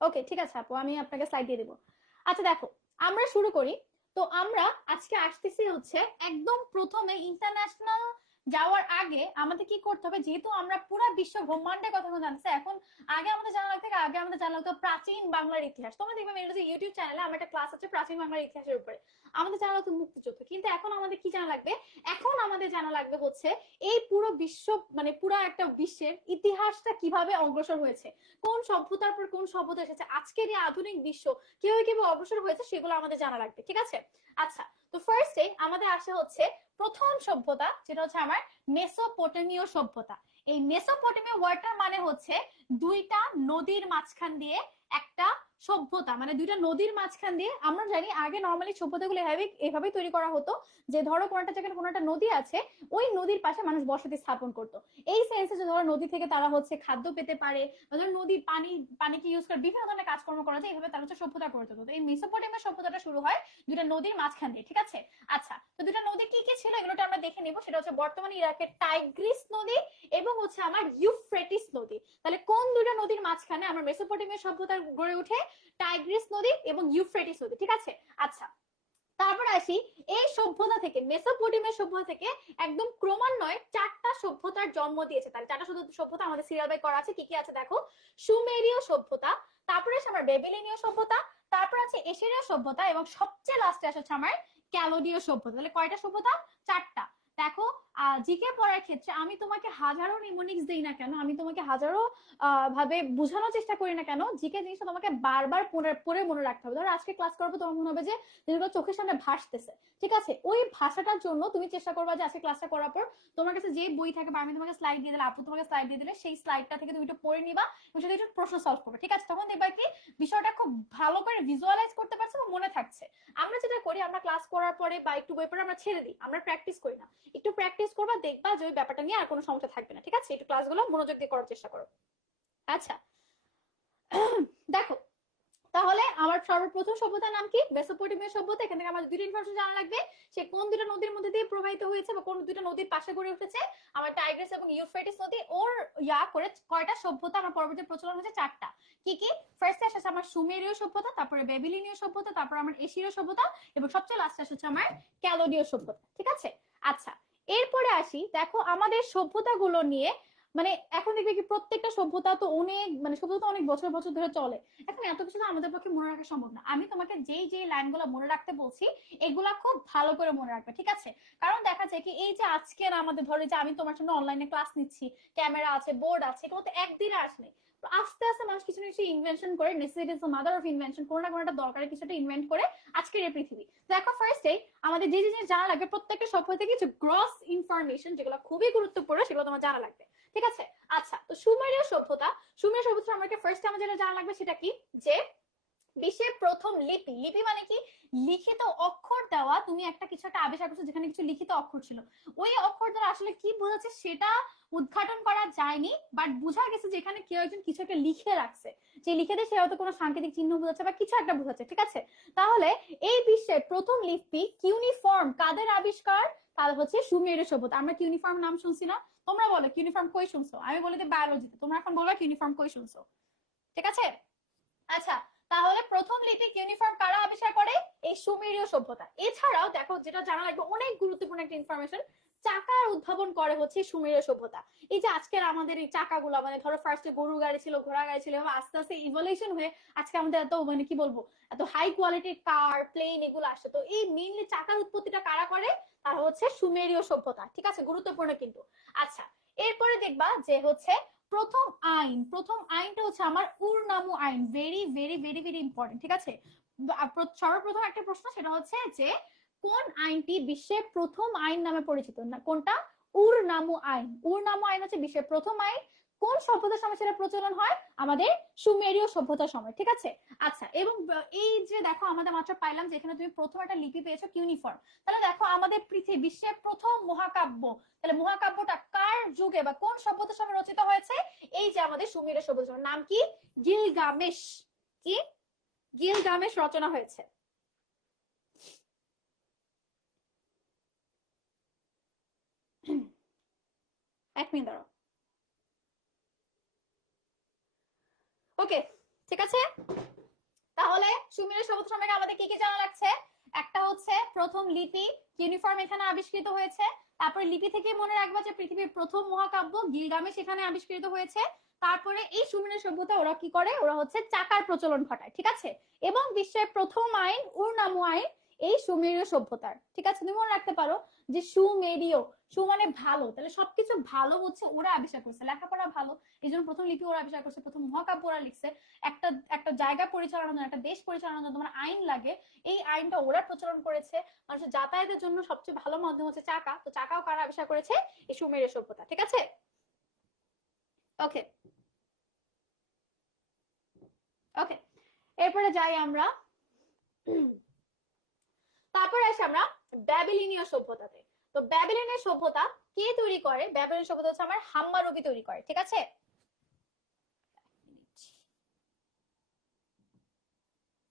ওকে, ঠিক আছে আপু, আমি আপনাকে স্লাইড দিয়ে দেবো। আচ্ছা দেখো, আমরা শুরু করি। তো আমরা আজকে আসতেছি হচ্ছে একদম প্রথমে ইন্টারন্যাশনাল যাওয়ার আগে আমাদের কি করতে হবে, যেহেতু আমরা পুরো বিশ্ব ব্রহ্মাণ্ডের কথা জানছি এখন। আগে আমাদের জানা লাগতো প্রাচীন বাংলার ইতিহাস। তোমরা দেখবে মেরে ইউটিউব চ্যানেলে আমার একটা ক্লাস আছে প্রাচীন বাংলার ইতিহাসের উপরে। আমাদের জানা লাগতো মুক্তিযুদ্ধ, কিন্তু এখন আমাদের কি জানা লাগবে? এখন আমাদের জানা লাগবে হচ্ছে এই পুরো বিশ্ব, মানে পুরো একটা বিশ্বের ইতিহাসটা কিভাবে অগ্রসর হয়েছে, কোন সভ্যতার পর কোন সভ্যতা এসেছে, আজকের এই আধুনিক বিশ্ব কিভাবে কিভাবে অগ্রসর হয়েছে সেগুলো আমাদের জানা লাগবে, ঠিক আছে? আচ্ছা, তো ফার্স্টে আমাদের আসে হচ্ছে প্রথম সভ্যতা, যেটা হচ্ছে আমার মেসোপটেমীয় সভ্যতা। এই মেসোপটেমীয় ওয়ার্ডটার মানে হচ্ছে দুইটা নদীর মাঝখান দিয়ে একটা সভ্যতা, মানে দুইটা নদীর মাঝখান দিয়ে। আমরা জানি আগে নর্মালি সভ্যতাগুলো এভাবেই তৈরি করা হতো, যে ধরো কোনো একটা জায়গায় কোনো একটা নদী আছে, ওই নদীর পাশে মানুষ বসতি স্থাপন করতো। এই সেন্সে যে ধরো নদী থেকে তারা হচ্ছে খাদ্য পেতে পারে, বা ধরো নদীর পানিকে ইউজ করে বিভিন্ন ধরনের কাজকর্ম করা যায়, এইভাবে তারা হচ্ছে সভ্যতা করতে হতো। এই মেসোপটেমিয়া সভ্যতাটা শুরু হয় দুইটা নদীর মাঝখান দিয়ে, ঠিক আছে? আচ্ছা, তো দুইটা নদী কি কি ছিল এগুলোটা আমরা দেখে নিব। সেটা হচ্ছে বর্তমানে ইরাকের টাইগ্রিস নদী এবং হচ্ছে আমার ইউফ্রেটিস নদী। তাহলে কোন দুইটা নদীর মাঝখানে আমার মেসোপটেমিয়া সভ্যতা গড়ে ওঠে? টাইগ্রিস নদী এবং ইউফ্রেটিস নদী, ঠিক আছে? আচ্ছা, তারপর আসি এই সভ্যতা থেকে, মেসোপটেমিয়া সভ্যতা থেকে একদম ক্রমান্বয়ে চারটা সভ্যতার জন্ম দিয়েছে। তাহলে চারটা সভ্যতা আমাদের সিরিয়াল বাই করা আছে। কি কি আছে দেখো, সুমেরীয় সভ্যতা, তারপরে আছে আমার বেবিলনীয় সভ্যতা, তারপর আছে এশিরীয় সভ্যতা, এবং সবচেয়ে লাস্টে আসছে আমার ক্যালোডীয় সভ্যতা। তাহলে কয়টা সভ্যতা? চারটা। দেখো, জিকে পড়ার ক্ষেত্রে আমি তোমাকে হাজারো নিমোনিক্স দিই না কেন, আমি তোমাকে হাজারো ভাবে বোঝানোর চেষ্টা করি না কেন, জিকে জিনিসটা তোমাকে বারবার পড়ে মনে রাখতে হবে। ধরো আজকে ক্লাস করবো, তোমার মনে হবে যে যেগুলো চোখের সামনে ভাসতেছে, ঠিক আছে? ওই ভাষাটার জন্য তুমি চেষ্টা করবা যে আজকে ক্লাসটা করার পর তোমার কাছে যে বই থাকে, বা আমি তোমাকে স্লাইড দিয়ে দিলে, আপু তোমাকে স্লাইড দিয়ে দিলে, সেই স্লাইডটা থেকে তুমি একটু পড়ে নিবা এবং সেটা একটু প্রশ্ন সলভ করবে, ঠিক আছে? তখন দেখবা কি বিষয়টা খুব ভালো করে ভিজুয়ালাইজ করতে পারছে বা মনে থাকছে। আমরা যেটা করি, আমরা ক্লাস করার পরে বা একটু বই পড়ে আমরা ছেড়ে দিই, আমরা প্র্যাকটিস করি না। একটু প্র্যাকটিস করবা, দেখবা যে ওই ব্যাপারটা নিয়ে আর কোনো সমস্যা থাকবে না, ঠিক আছে? একটু ক্লাসগুলো মনোযোগ দিয়ে করার চেষ্টা করো। আচ্ছা, দেখো, তাহলে আমার সর্বপ্রথম সভ্যতার নাম কি? মেসোপটেমিয়া সভ্যতা। এখান থেকে আমাদের দুইটা ইনফরমেশন জানা লাগবে, সে কোন দুটো নদীর মধ্যে দিয়ে প্রবাহিত হয়েছে বা কোন দুটো নদীর পাশে গড়ে উঠেছে। আমার টাইগ্রিস এবং ইউফ্রেটিস নদী ওর করে কয়টা সভ্যতা আমার পরবর্তী প্রচলন হয়েছে? চারটা। কি কি? ফার্স্টে আসছে আমার সুমেরীয় সভ্যতা, তারপরে বেবিলিনীয় সভ্যতা, তারপর আমার এশীয় সভ্যতা, এবং সবচেয়ে লাস্টে আসছে আমার ক্যালোডীয় সভ্যতা, ঠিক আছে? আচ্ছা, এরপরে আসি, দেখো আমাদের সভ্যতাগুলো নিয়ে, মানে এখন দেখবে কি প্রত্যেকটা সভ্যতা তো অনেক, মানে সভ্যতা তো অনেক বছর বছর ধরে চলে। এখন এত কিছু তো আমাদের পক্ষে মনে রাখা সম্ভব না। আমি তোমাকে যেই যেই লাইনগুলো মনে রাখতে বলছি, এগুলা খুব ভালো করে মনে রাখবে, ঠিক আছে? কারণ দেখা যায় কি, এই যে আজকে আমাদের ধরে যে আমি তোমার জন্য অনলাইনে ক্লাস নিচ্ছি, ক্যামেরা আছে, বোর্ড আছে, এগুলো তো একদিনে আসলে আস্তে আস্তে মানুষ কিছু কিছু ইনভেনশন করে, necessity is the mother of invention, কোনো না কোনো একটা দরকারি কিছুটা ইনভেন্ট করে আজকের এই পৃথিবী। দেখো ফার্স্টে আমাদের যে জিনিস জানা লাগবে, প্রত্যেকটা সভ্যতা কিছু গ্রস ইনফরমেশন যেগুলো খুবই গুরুত্বপূর্ণ, সেগুলো তোমার জানা লাগবে, ঠিক আছে? আচ্ছা, তো সুমেরীয় সভ্যতা, সুমেরীয় সভ্যতা আমাকে ফার্স্ট আমার যেটা জানা লাগবে সেটা কি, যে বিশ্বের প্রথম লিপি। লিপি মানে কি? লিখিত অক্ষর দেওয়া। তুমি একটা কিছু একটা আবিষ্কার করছো যেখানে কিছু লিখিত অক্ষর ছিল, ওই অক্ষর দ্বারা আসলে কি বোঝাচ্ছে সেটা উদ্ঘাটন করা যায়নি, বাট বোঝা গেছে যে এখানে কেউ একজন কিছু একটা লিখে রাখছে, যে লিখে দিয়ে সে হয়তো কোনো সাংকেতিক চিহ্ন বোঝাচ্ছে বা কিছু একটা বোঝাচ্ছে, ঠিক আছে? তাহলে এই বিশ্বের প্রথম লিপি কিউনিফর্ম কাদের আবিষ্কার? তাহলে হচ্ছে সুমেরীয় সভ্যতা। আমরা কিউনিফর্ম নাম শুনছি না? তোমরা বলো কিউনিফর্ম কই শুনছো? আমি বলে দিই বায়োলজিতে, তোমরা এখন বলবা কিউনিফর্ম কই শুনছো, ঠিক আছে? আচ্ছা, তাহলে প্রথম লিপি ইউনিফর্ম কারা আবিষ্কার করে? এই সুমেরীয় সভ্যতা। এছাড়াও দেখো যেটা জানা লাগবে অনেক গুরুত্বপূর্ণ একটা ইনফরমেশন, চাকার উদ্ভাবন করে হচ্ছে সুমেরীয় সভ্যতা। এই যে আজকের আমাদের এই চাকাগুলো, মানে ধরো ফার্স্টে গরু গাড়ি ছিল, ঘোড়া গাড়ি ছিল, এবং আস্তে আস্তে ইভলিউশন হয়ে আজকে আমাদের এত, মানে কি বলবো, এত হাই কোয়ালিটির কার, প্লেন এগুলো আসে। তো এই মেইনলি চাকার উৎপত্তিটা কারা করে? তারা হচ্ছে সুমেরীয় সভ্যতা, ঠিক আছে? গুরুত্বপূর্ণ কিন্তু। আচ্ছা, এরপরে দেখবা যে হচ্ছে প্রথম আইন, প্রথম আইনটা হচ্ছে আমার উরনামু আইন। Very very very very important, ঠিক আছে? সর্বপ্রথম একটা প্রশ্ন, সেটা হচ্ছে যে কোন আইনটি বিশ্বের প্রথম আইন নামে পরিচিত? না, কোনটা? উরনামু আইন। উরনামু আইন হচ্ছে বিশ্বের প্রথম আইন। কোন সভ্যতার সময় সেটা প্রচলন হয়? আমাদের সুমেরীয় সভ্যতার সময়, ঠিক আছে? আচ্ছা, এবং এই যে দেখো আমাদের মাত্র পাইলাম যে এখানে তুমি প্রথম একটা লিপি পেয়েছো কিউনিফর্ম। তাহলে দেখো আমাদের পৃথিবী বিশ্বের প্রথম মহাকাব্য, তাহলে মহাকাব্যটা কার যুগে বা কোন সভ্যতার সময় রচিত হয়েছে? এই যে আমাদের সুমেরীয় সভ্যতার নাম কি? গিলগামেশ। কি? গিলগামেশ রচনা হয়েছে। এক মিনিট দাঁড়াও। ওকে, ঠিক আছে। তাহলে সুমেরু সভ্যতা সম্পর্কে আমাদের কি কি জানা লাগছে? একটা হচ্ছে প্রথম লিপি ইউনিফর্ম এখানে আবিষ্কৃত হয়েছে। তারপরে লিপি থেকে মনে রাখবা যে পৃথিবীর প্রথম মহাকাব্য গিলগামেশ এখানে আবিষ্কৃত হয়েছে। তারপরে এই সুমেরু সভ্যতা ওরা কি করে, ওরা হচ্ছে চাকার প্রচলন ঘটায়, ঠিক আছে। এবং বিশ্বের প্রথম আইন উরনামু আইন এই সুমেরীয় সভ্যতার, ঠিক আছে। তুমি মনে রাখতে পারো যে সুমেরীয়, সু মানে ভালো, তাহলে সবকিছু ভালো হচ্ছে ওরা আবিষ্কার করছে, লেখাপড়া ভালো, এই জন্য প্রথম লিপি ওরা আবিষ্কার করছে, প্রথম মহাকাব্য ওরা লিখছে। একটা একটা জায়গা পরিচালনার জন্য, একটা দেশ পরিচালনার জন্য তোমার আইন লাগে, এই আইনটা ওরা প্রচলন করেছে। মানুষের যাতায়াতের জন্য সবচেয়ে ভালো মাধ্যম হচ্ছে চাকা, তো চাকাও কারা আবিষ্কার করেছে? এই সুমেরীয় সভ্যতা, ঠিক আছে। ওকে ওকে, এরপরে যাই আমরা, তারপরে আসি আমরা ব্যাবিলনীয় সভ্যতাতে। তো ব্যাবিলনীয় সভ্যতা কে তৈরি করে? ব্যাবিলনীয় সভ্যতা হচ্ছে আমার হাম্মারবি তৈরি করে, ঠিক আছে।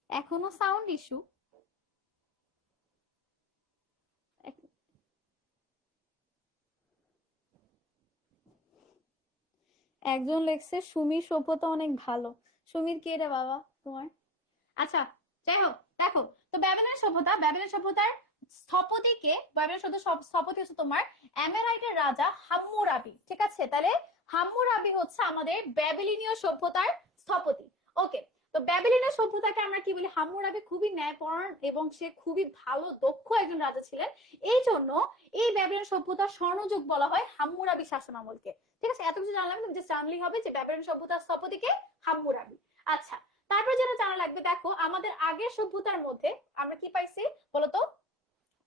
এখনো সাউন্ড ইস্যু। একজন লেখছে সুমির সভ্যতা অনেক ভালো। সুমির কে রে বাবা তোমার? আচ্ছা, যাই হোক, দেখো, তো ব্যাবিলনীয় সভ্যতা, ব্যাবিলনীয় সভ্যতার স্থপতি কে? ব্যাবিলনীয় সভ্যতার স্থপতি হচ্ছে তোমার অ্যামেরাইটের রাজা হাম্মুরাবি, ঠিক আছে। তাহলে হাম্মুরাবি হচ্ছে আমাদের ব্যাবিলনীয় সভ্যতার স্থপতি। ওকে, তো ব্যাবিলনীয় সভ্যতাকে আমরা কি বলি? হাম্মুরাবি খুবই ন্যায়পরায়ণ এবং সে খুবই ভালো দক্ষ একজন রাজা ছিলেন, এই জন্য এই ব্যাবিলনীয় সভ্যতার স্বর্ণযুগ বলা হয় হাম্মুরাবি শাসনামলকে, ঠিক আছে। এত কিছু জানলাম, তুমি জাস্ট জানলেই হবে যে ব্যাবিলনীয় সভ্যতার স্থপতিকে হাম্মুরাবি। আচ্ছা, তারপর যেটা জানা লাগবে, দেখো আমাদের আগের সভ্যতার মধ্যে আমরা কি পাইছি বলতো?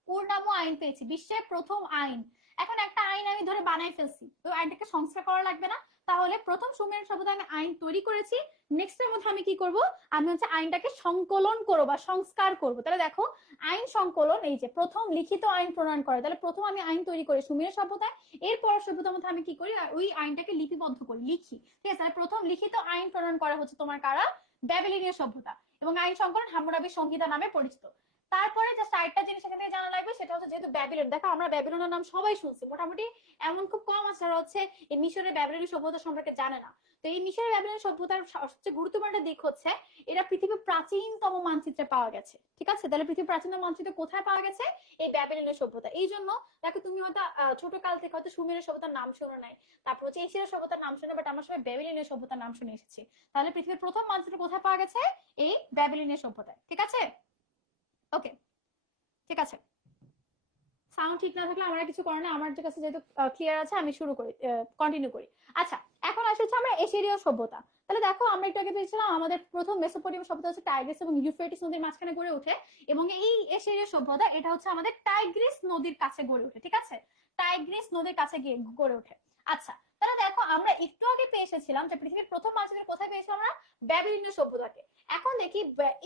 পূর্ণাঙ্গ আইন পেয়েছি, বিশ্বের প্রথম আইন। এখন একটা আইন আমি ধরে বানাই ফেলছি, তো আইনটাকে সংস্কার করা লাগবে না? তাহলে প্রথম সুমেরু সভ্যতায় আমি আইন তৈরি করেছি, নেক্সট এর মধ্যে আমি কি করব? আমি হচ্ছে আইনটাকে সংকলন করব বা সংস্কার করব। তাহলে দেখো, আইন সংকলন, এই যে প্রথম লিখিত আইন প্রণয়ন করে, তাহলে প্রথম আমি আইন তৈরি করি সুমেরু সভ্যতায়, এরপর সভ্যতার মধ্যে আমি কি করি? ওই আইনটাকে লিপিবদ্ধ করি, লিখি, ঠিক আছে। তাহলে প্রথম লিখিত আইন প্রণয়ন করা হচ্ছে তোমার কারা? ব্যাবিলনীয় সভ্যতা। এবং আইন সংকলন হাম্মুরাবি সংহিতা নামে পরিচিত। তারপরে জাস্ট আরেকটা জিনিস এখান থেকে জানা লাগবে, সেটা হচ্ছে যেহেতু ব্যাবিলন, দেখো আমরা ব্যাবিলনের নাম সবাই শুনছি, মোটামুটি এমন খুব কম আছে যারা হচ্ছে এই মিশরের ব্যাবিলনীয় সভ্যতা সম্পর্কে জানে না। তো এই মিশরের ব্যাবিলনীয় সভ্যতার সবচেয়ে গুরুত্বপূর্ণ দিক হচ্ছে এটা পৃথিবীর প্রাচীনতম মানচিত্রে পাওয়া গেছে, ঠিক আছে। তাহলে পৃথিবীর প্রাচীনতম মানচিত্রে কোথায় পাওয়া গেছে? এই ব্যাবিলনীয় সভ্যতা। এই জন্য দেখো, তুমি হয়তো ছোট কাল থেকে হয়তো সুমেরীয় সভ্যতার নাম শুনো নাই, তারপর হচ্ছে এশিয়ার সভ্যতার নাম শুনে, বাট আমরা সবাই ব্যাবিলনীয় সভ্যতার নাম শুনে এসেছি। তাহলে পৃথিবীর প্রথম মানচিত্র কোথায় পাওয়া গেছে? এই ব্যাবিলনীয় সভ্যতায়, ঠিক আছে। ওকে, ঠিক আছে। সাউন্ড ঠিক না থাকলে আমার কিছু করে না, আমার কাছে যেহেতু ক্লিয়ার আছে, আমি শুরু করি, কন্টিনিউ করি। আচ্ছা, এখন আসছে আমরা এশিয়ার সভ্যতা। তাহলে দেখো, আমরা একটু আগে পেয়েছিলাম আমাদের প্রথম মেসোপটেমিয়া সভ্যতা হচ্ছে টাইগ্রিস এবং ইউফ্রেটিস নদীর মাঝখানে গড়ে ওঠে, এবং এই এশিয়ার সভ্যতা এটা হচ্ছে আমাদের টাইগ্রিস নদীর কাছে গড়ে ওঠে, ঠিক আছে। টাইগ্রিস নদীর কাছে গিয়ে গড়ে ওঠে। আচ্ছা, তাহলে দেখো, আমরা একটু আগে পেয়ে এসেছিলাম যে পৃথিবীর প্রথম মানচিত্র কোথায় পেয়েছিলাম? আমরা ব্যাবিলনীয় সভ্যতাকে। এখন দেখি,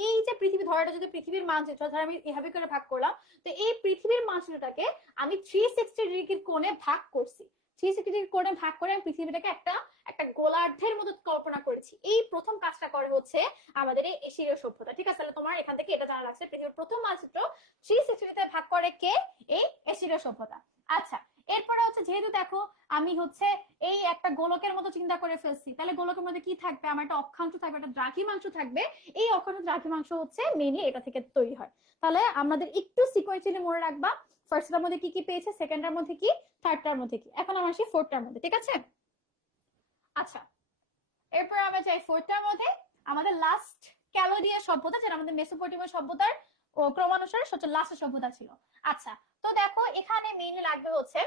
এই যে পৃথিবী, ধরাটা যদি পৃথিবীর মানচিত্র, ধর আমি এভাবে করে ভাগ করলাম, তো এই পৃথিবীর মানচিত্রটাকে আমি 360 ডিগ্রির কোণে ভাগ করছি। 360 ডিগ্রি কোণে ভাগ করে আমি পৃথিবীটাকে একটা একটা গোলার্ধের মতো কল্পনা করেছি। এই প্রথম কাজটা করে হচ্ছে আমাদের এই এশীয় সভ্যতা, ঠিক আছে। তাহলে তোমার এখান থেকে এটা জানা লাগছে, পৃথিবীর প্রথম মানচিত্র 360 ডিগ্রিতে ভাগ করে কে? এই এশীয় সভ্যতা। আচ্ছা, এরপরে হচ্ছে যেহেতু দেখো আমি হচ্ছে এই একটা গোলকের মতো চিন্তা করে ফেলছি, তাহলে গোলকের মধ্যে কি থাকবে? আমার একটা অক্ষাংশ থাকবে, একটা দ্রাঘিমাংশ থাকবে। এই অক্ষাংশ দ্রাঘিমাংশ হচ্ছে মেইনলি এটা থেকে তৈরি হয়। তাহলে আমাদের একটু সিকোয়েন্সিয়ালি মনে রাখবা, ফার্স্টটার মধ্যে কি কি পেয়েছে, সেকেন্ডটার মধ্যে কি, থার্ডটার মধ্যে কি। এখন আমরা আসি ফোর্থটার মধ্যে, ঠিক আছে। আচ্ছা, এরপর আমরা যাই ফোর্থটার মধ্যে, আমাদের লাস্ট ক্যালোডিয়া সভ্যতা, যেটা আমাদের মেসোপটেমিয়া সভ্যতার ও ক্রমানুসারে সবচেয়ে লাস্টের সভ্যতা ছিল। আচ্ছা, তো দেখো এখানে মেইনলি লাগবে হচ্ছে,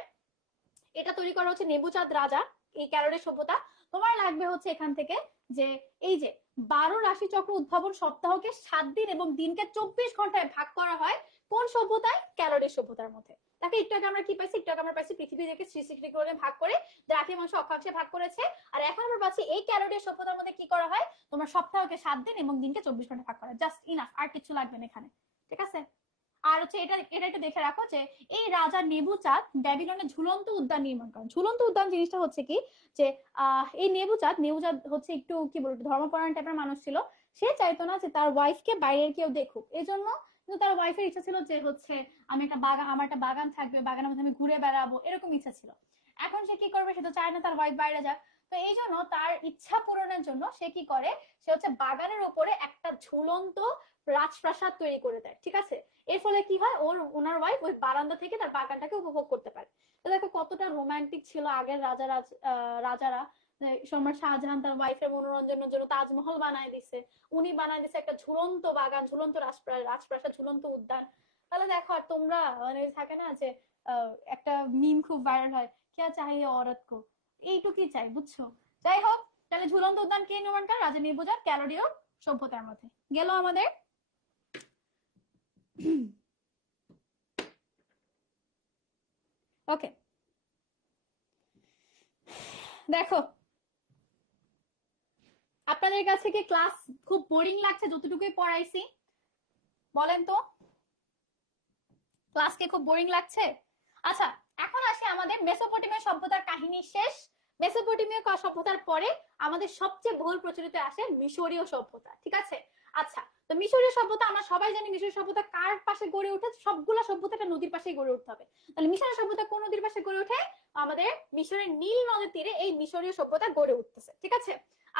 এটা তৈরি করা হচ্ছে নেবুচাঁদ রাজা, এই ক্যালোডিয়া সভ্যতা। তোমার লাগবে হচ্ছে এখান থেকে যে এই যে 12 রাশি চক্র উদ্ভাবন, সপ্তাহকে 7 দিন এবং দিনকে 24 ঘন্টায় ভাগ করা হয় কোন সভ্যতায়? ক্যালোডিয়া সভ্যতার মধ্যে। তাকে একটু আগে আমরা কি পাইছি? একটু আগে আমরা পাইছি পৃথিবী থেকে 360 করে ভাগ করে দ্রাঘিমাংশ অক্ষাংশে ভাগ করেছে। আর এখন আমরা পাচ্ছি এই ক্যালোডিয়া সভ্যতার মধ্যে কি করা হয়? তোমার সপ্তাহকে 7 দিন এবং দিনকে 24 ঘন্টা ভাগ করা, জাস্ট ইনাফ, আর কিছু লাগবে না এখানে, ঠিক আছে। আর হচ্ছে এটা এটা একটু দেখে রাখো যে এই রাজা নেবুচাঁদ ব্যাবিলনে ঝুলন্ত উদ্যান নির্মাণ করেন। ঝুলন্ত উদ্যান জিনিসটা হচ্ছে কি, যে এই নেবুচাঁদ হচ্ছে একটু কি বলবো, ধর্মপরায়ণ টাইপের মানুষ ছিল। সে চাইতো না যে তার ওয়াইফকে বাইরের কেউ দেখুক, এই জন্য কিন্তু তার ওয়াইফের ইচ্ছা ছিল যে হচ্ছে আমি একটা বাগান, আমার একটা বাগান থাকবে, বাগানের মধ্যে আমি ঘুরে বেড়াবো, এরকম ইচ্ছা ছিল। এখন সে কি করবে? সে তো চায় না তার ওয়াইফ বাইরে যাক। তো তো এই জন্য তার ইচ্ছা পূরণের জন্য সে কি করে, সে হচ্ছে বাগানের উপরে একটা ঝুলন্ত রাজপ্রাসাদ তৈরি করে দেয়, ঠিক আছে। এর ফলে কি হয়, ওনার ওয়াইফ ওই বারান্দা থেকে তার বাগানটাকে উপভোগ করতে পারে। তো দেখো কতটা রোমান্টিক ছিল আগের রাজারা। সম্রাট শাহজাহান তার ওয়াইফের মনোরঞ্জনের জন্য তাজমহল বানায় দিছে, উনি বানায় দিছে একটা ঝুলন্ত বাগান, ঝুলন্ত রাজপ্রাসাদ, ঝুলন্ত উদ্যান। তাহলে দেখো, আর তোমরা মানে থাকে না যে একটা মিম খুব ভাইরাল হয়, কে চাহিয়ে औरत को, এইটুকুই চাই, বুঝছো। যাই হোক, তাহলে ঝুলন্ত উদ্যান কে নির্মাণ করে, রাজা নির্বুজার ক্যালোডিও সভ্যতার মধ্যে গেল আমাদের। ওকে, দেখো আপনাদের কাছে কি ক্লাস খুব বোরিং লাগছে যতটুকুই পড়াইছি? বলেন তো, ক্লাস কি খুব বোরিং লাগছে? আচ্ছা, এখন আসি আমাদের মেসোপটেমিয়া সভ্যতার কাহিনী শেষ। মেসোপটেমিয়া সভ্যতার পরে আমাদের সবচেয়ে বহুল প্রচলিত আসে মিশরীয় সভ্যতা, ঠিক আছে। আচ্ছা, তো মিশরীয় সভ্যতা আমরা সবাই জানি, মিশরীয় সভ্যতা কার পাশে গড়ে ওঠে? সবগুলা সভ্যতা একটা নদীর পাশে গড়ে উঠতে হবে। তাহলে মিশরীয় সভ্যতা কোন নদীর পাশে গড়ে ওঠে? আমাদের মিশরের নীল নদের তীরে এই মিশরীয় সভ্যতা গড়ে উঠতেছে, ঠিক আছে।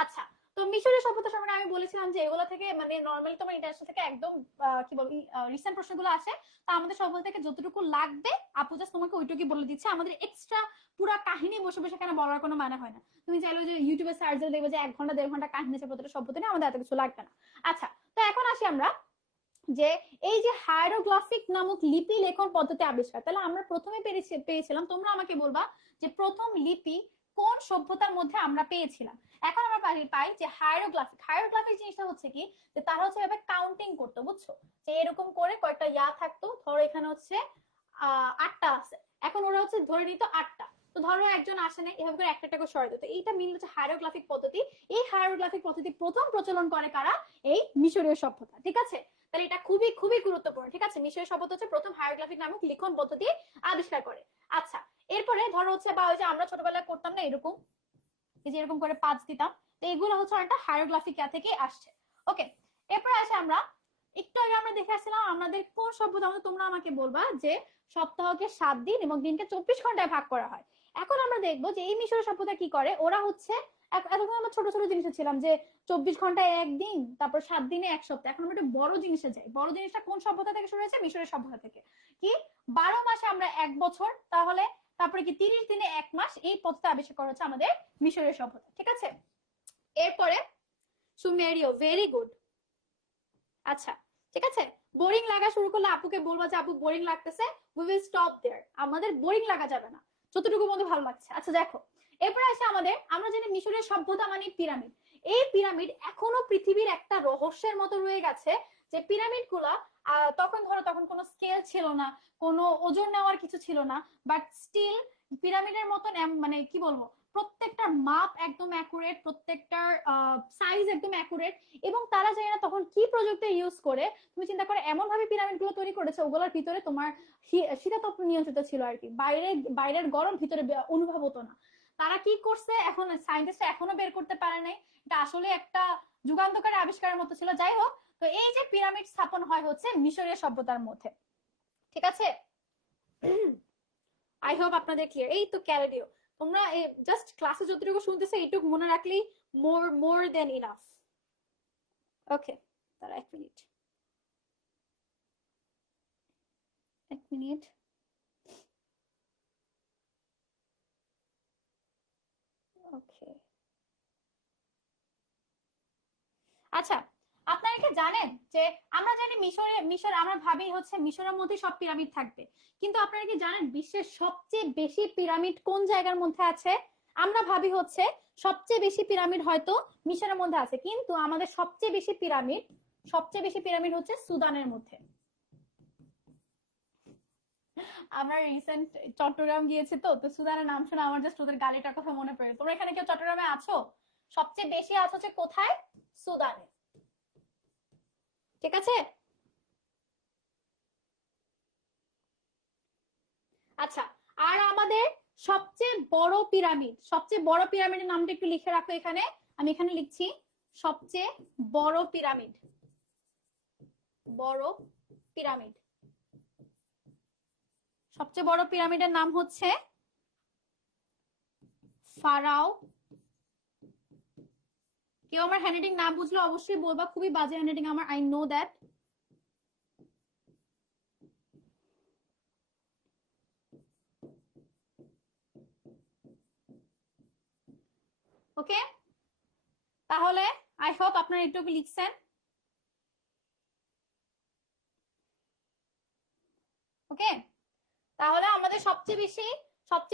আচ্ছা, তো মিশরীয় সভ্যতা সম্পর্কে আমি বলেছিলাম যে এগুলো থেকে মানে নর্মালি তোমার ইন্টারন্যাশনাল থেকে একদম কি বলবো রিসেন্ট প্রশ্নগুলো আসে। তো আমাদের সভ্যতা থেকে যতটুকু লাগবে আপু জাস্ট তোমাকে ওইটুকুই বলে দিচ্ছে। আমাদের এক্সট্রা পুরা কাহিনী বসে বসে এখানে বলার কোনো মানে হয় না। তুমি চাইলে যে ইউটিউবে সার্চ দিয়ে দেখবে যে 1 ঘন্টা 1.5 ঘন্টা কাহিনী আছে প্রতিটা সভ্যতা নিয়ে, আমাদের এত কিছু লাগবে না। আচ্ছা, তো এখন আসি আমরা যে এই যে হায়ারোগ্রাফিক নামক লিপি লেখন পদ্ধতি আবিষ্কার, তাহলে আমরা প্রথমে পেয়েছিলাম, তোমরা আমাকে বলবা যে প্রথম লিপি কোন সভ্যতার মধ্যে আমরা পেয়েছিলাম। এখন আমরা পাই যে হায়ারোগ্রাফিক। হায়ারোগ্রাফিক জিনিসটা হচ্ছে কি, যে তারা হচ্ছে এভাবে কাউন্টিং করতো, বুঝছো, যে এরকম করে কয়েকটা থাকতো, ধরো এখানে হচ্ছে 8টা আছে, এখন ওরা হচ্ছে ধরে নিত 8টা। তো ধরো একজন আসে না, এভাবে করে একটা করে সরাই দিত। এইটা মিল হচ্ছে হায়ারোগ্রাফিক পদ্ধতি। এই হায়ারোগ্রাফিক পদ্ধতি প্রথম প্রচলন করে কারা? এই মিশরীয় সভ্যতা, ঠিক আছে। তাহলে এটা খুবই খুবই গুরুত্বপূর্ণ, ঠিক আছে। মিশরীয় সভ্যতা হচ্ছে প্রথম হায়ারোগ্রাফিক নামক লিখন পদ্ধতি আবিষ্কার করে। আচ্ছা, এরপরে ধরো হচ্ছে বা ওই যে আমরা ছোটবেলায় করতাম না এরকম, এই যে এরকম করে পাঁচ দিতাম, তো এগুলো হচ্ছে একটা হায়ারোগ্রাফিক থেকে আসছে। ওকে, এরপরে আসে আমরা একটু আগে আমরা দেখে আসছিলাম আমাদের কোন সভ্যতা, তোমরা আমাকে বলবা যে সপ্তাহকে 7 দিন এবং দিনকে 24 ঘন্টায় ভাগ করা হয়। এখন আমরা দেখবো যে এই মিশরীয় সভ্যতা কি করে, ওরা হচ্ছে এতক্ষণ আমরা ছোট ছোট জিনিসে ছিলাম যে 24 ঘন্টায় 1 দিন, তারপর 7 দিনে 1 সপ্তাহ। এখন আমরা একটা বড় জিনিসে যাই। বড় জিনিসটা কোন সভ্যতা থেকে শুরু হয়েছে? মিশরের সভ্যতা থেকে। কি 12 মাসে আমরা 1 বছর, তাহলে তারপরে কি 30 দিনে 1 মাস, এই পদ্ধতি আবিষ্কার করা হচ্ছে আমাদের মিশরীয় সভ্যতা, ঠিক আছে। এরপরে সুমেরীয়, ভেরি গুড। আচ্ছা, ঠিক আছে, বোরিং লাগা শুরু করলে আপুকে বলবা যে আপু বোরিং লাগতেছে, উই উইল স্টপ देयर। আমাদের বোরিং লাগা যাবে না, যতটুকু মধ্যে ভালো লাগছে। আচ্ছা দেখো, এরপরে আসে আমাদের, আমরা জানি মিশরের সভ্যতা মানে পিরামিড। এই পিরামিড এখনো পৃথিবীর একটা রহস্যের মতো রয়ে গেছে, যে পিরামিড গুলা তখন ধরো তখন কোনো স্কেল ছিল না, কোনো ওজন নেওয়ার কিছু ছিল না, বাট স্টিল পিরামিডের মতন মানে কি বলবো, প্রত্যেকটা মাপ একদম অ্যাকুরেট, প্রত্যেকটার সাইজ একদম অ্যাকুরেট। এবং তারা জানি না তখন কি প্রযুক্তি ইউজ করে, তুমি চিন্তা করো এমন ভাবে পিরামিড গুলো তৈরি করেছে, ওগুলোর ভিতরে তোমার শীতাতপ নিয়ন্ত্রিত ছিল আর কি, বাইরের গরম ভিতরে অনুভব হতো না। তারা কি করছে এখন সায়েন্টিস্ট এখনো বের করতে পারে নাই, এটা আসলে একটা যুগান্তকারী আবিষ্কারের মতো ছিল। যাই হোক, তো এই যে পিরামিড স্থাপন হয় হচ্ছে মিশরীয় সভ্যতার মধ্যে, ঠিক আছে। আই হোপ আপনাদের ক্লিয়ার। এই তো ক্যালেডিও, তোমরা জাস্ট ক্লাসে যতটুকু শুনতেছে এইটুকু মনে রাখলেই মোর দেন ইনাফ। ওকে, তারা 1 মিনিট, 1 মিনিট। ওকে, আচ্ছা, আপনারা কি জানেন যে আমরা জানি মিশর আমরা ভাবি হচ্ছে মিশরের মধ্যে সব পিরামিড থাকবে, কিন্তু আপনারা কি জানেন বিশ্বের সবচেয়ে বেশি পিরামিড কোন জায়গার মধ্যে আছে? আমরা ভাবি হচ্ছে সবচেয়ে বেশি পিরামিড হয়তো মিশরের মধ্যে আছে, কিন্তু আমাদের সবচেয়ে বেশি পিরামিড হচ্ছে সুদানের মধ্যে। আমরা রিসেন্ট চট্টগ্রাম গিয়েছি, তো তো সুদানের নাম শুনে আমার জাস্ট ওদের গালিটার কথা মনে পড়ে। তোমরা এখানে কেউ চট্টগ্রামে আছো? সবচেয়ে বেশি আছে হচ্ছে কোথায়? সুদানে, ঠিক আছে। আচ্ছা, আর আমাদের সবচেয়ে বড় পিরামিডের নামটা একটু লিখে রাখো এখানে, আমি এখানে লিখছি সবচেয়ে বড় পিরামিড। বড় পিরামিড, সবচেয়ে বড় পিরামিডের নাম হচ্ছে ফারাও কেউ আমার হ্যান্ডরাইটিং না বুঝলে অবশ্যই বলবা, খুবই বাজে হ্যান্ডরাইটিং আমার, আই নো দ্যাট। ওকে, তাহলে আই হোপ আপনারা একটু লিখছেন। ওকে, তাহলে আমাদের সবচেয়ে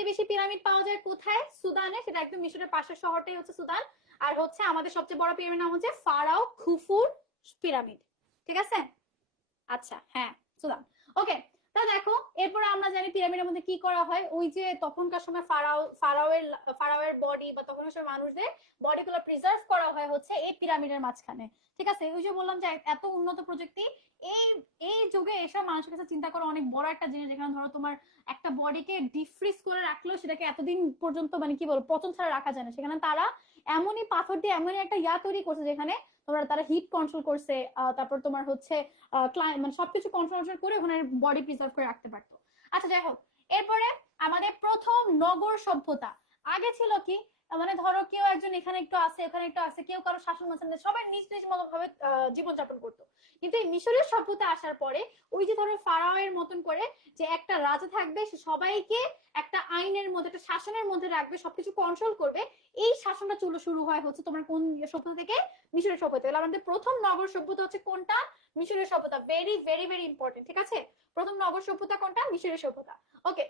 বেশি পিরামিড পাওয়া যায় কোথায়? সুদানে, সেটা একদম মিশরের পাশের শহরটাই হচ্ছে সুদান। আর হচ্ছে আমাদের সবচেয়ে বড় পিরামিড নাম হচ্ছে ফারাও খুফুর পিরামিড, ঠিক আছে? আচ্ছা, হ্যাঁ, সুদান। ওকে, তা দেখো, এরপরে আমরা জানি পিরামিডের মধ্যে কি করা হয়। ওই যে তখনকার সময় ফারাওয়ের বডি বা তখনকার সময় মানুষদের বডিগুলো প্রিজার্ভ করা হয় হচ্ছে এই পিরামিডের মাঝখানে, ঠিক আছে? ওই যে বললাম যে এত উন্নত প্রযুক্তি, এই এই যুগে এসব মানুষের কাছে চিন্তা করো অনেক বড় একটা জিনিস, যেখানে ধরো তোমার একটা বডিকে ডিপ ফ্রিজ করে রাখলেও সেটাকে এতদিন পর্যন্ত মানে কি বলবো পচন ছাড়া রাখা যায় না, সেখানে তারা এমনই পাথর দিয়ে এমনই একটা তৈরি করছে যেখানে তারা হিট কন্ট্রোল করছে, তারপর তোমার হচ্ছে মানে সবকিছু কন্ট্রোল করে ওখানে বডি প্রিজার্ভ করে রাখতে পারতো। আচ্ছা, যাই হোক, এরপরে আমাদের প্রথম নগর সভ্যতা। আগে ছিল কি, মানে ধরো কেউ একজন এখানে একটু আছে ওখানে একটু আছে, কেউ কারো শাসন মাসন, সবাই নিজ নিজ মতো ভাবে জীবনযাপন করতো। কিন্তু এই মিশরের সভ্যতা আসার পরে ওই যে ধরো ফারাওয়ের মতন করে যে একটা রাজা থাকবে, সে সবাইকে একটা আইনের মধ্যে একটা শাসনের মধ্যে রাখবে, সবকিছু কন্ট্রোল করবে। এই শাসনটা শুরু হয় হচ্ছে তোমার কোন সভ্যতা থেকে? মিশরের সভ্যতা। আমাদের প্রথম নগর সভ্যতা হচ্ছে কোনটা? মিশরের সভ্যতা। ভেরি ভেরি ভেরি ইম্পর্টেন্ট, ঠিক আছে? প্রথম নগর সভ্যতা কোনটা? মিশরের সভ্যতা। ওকে,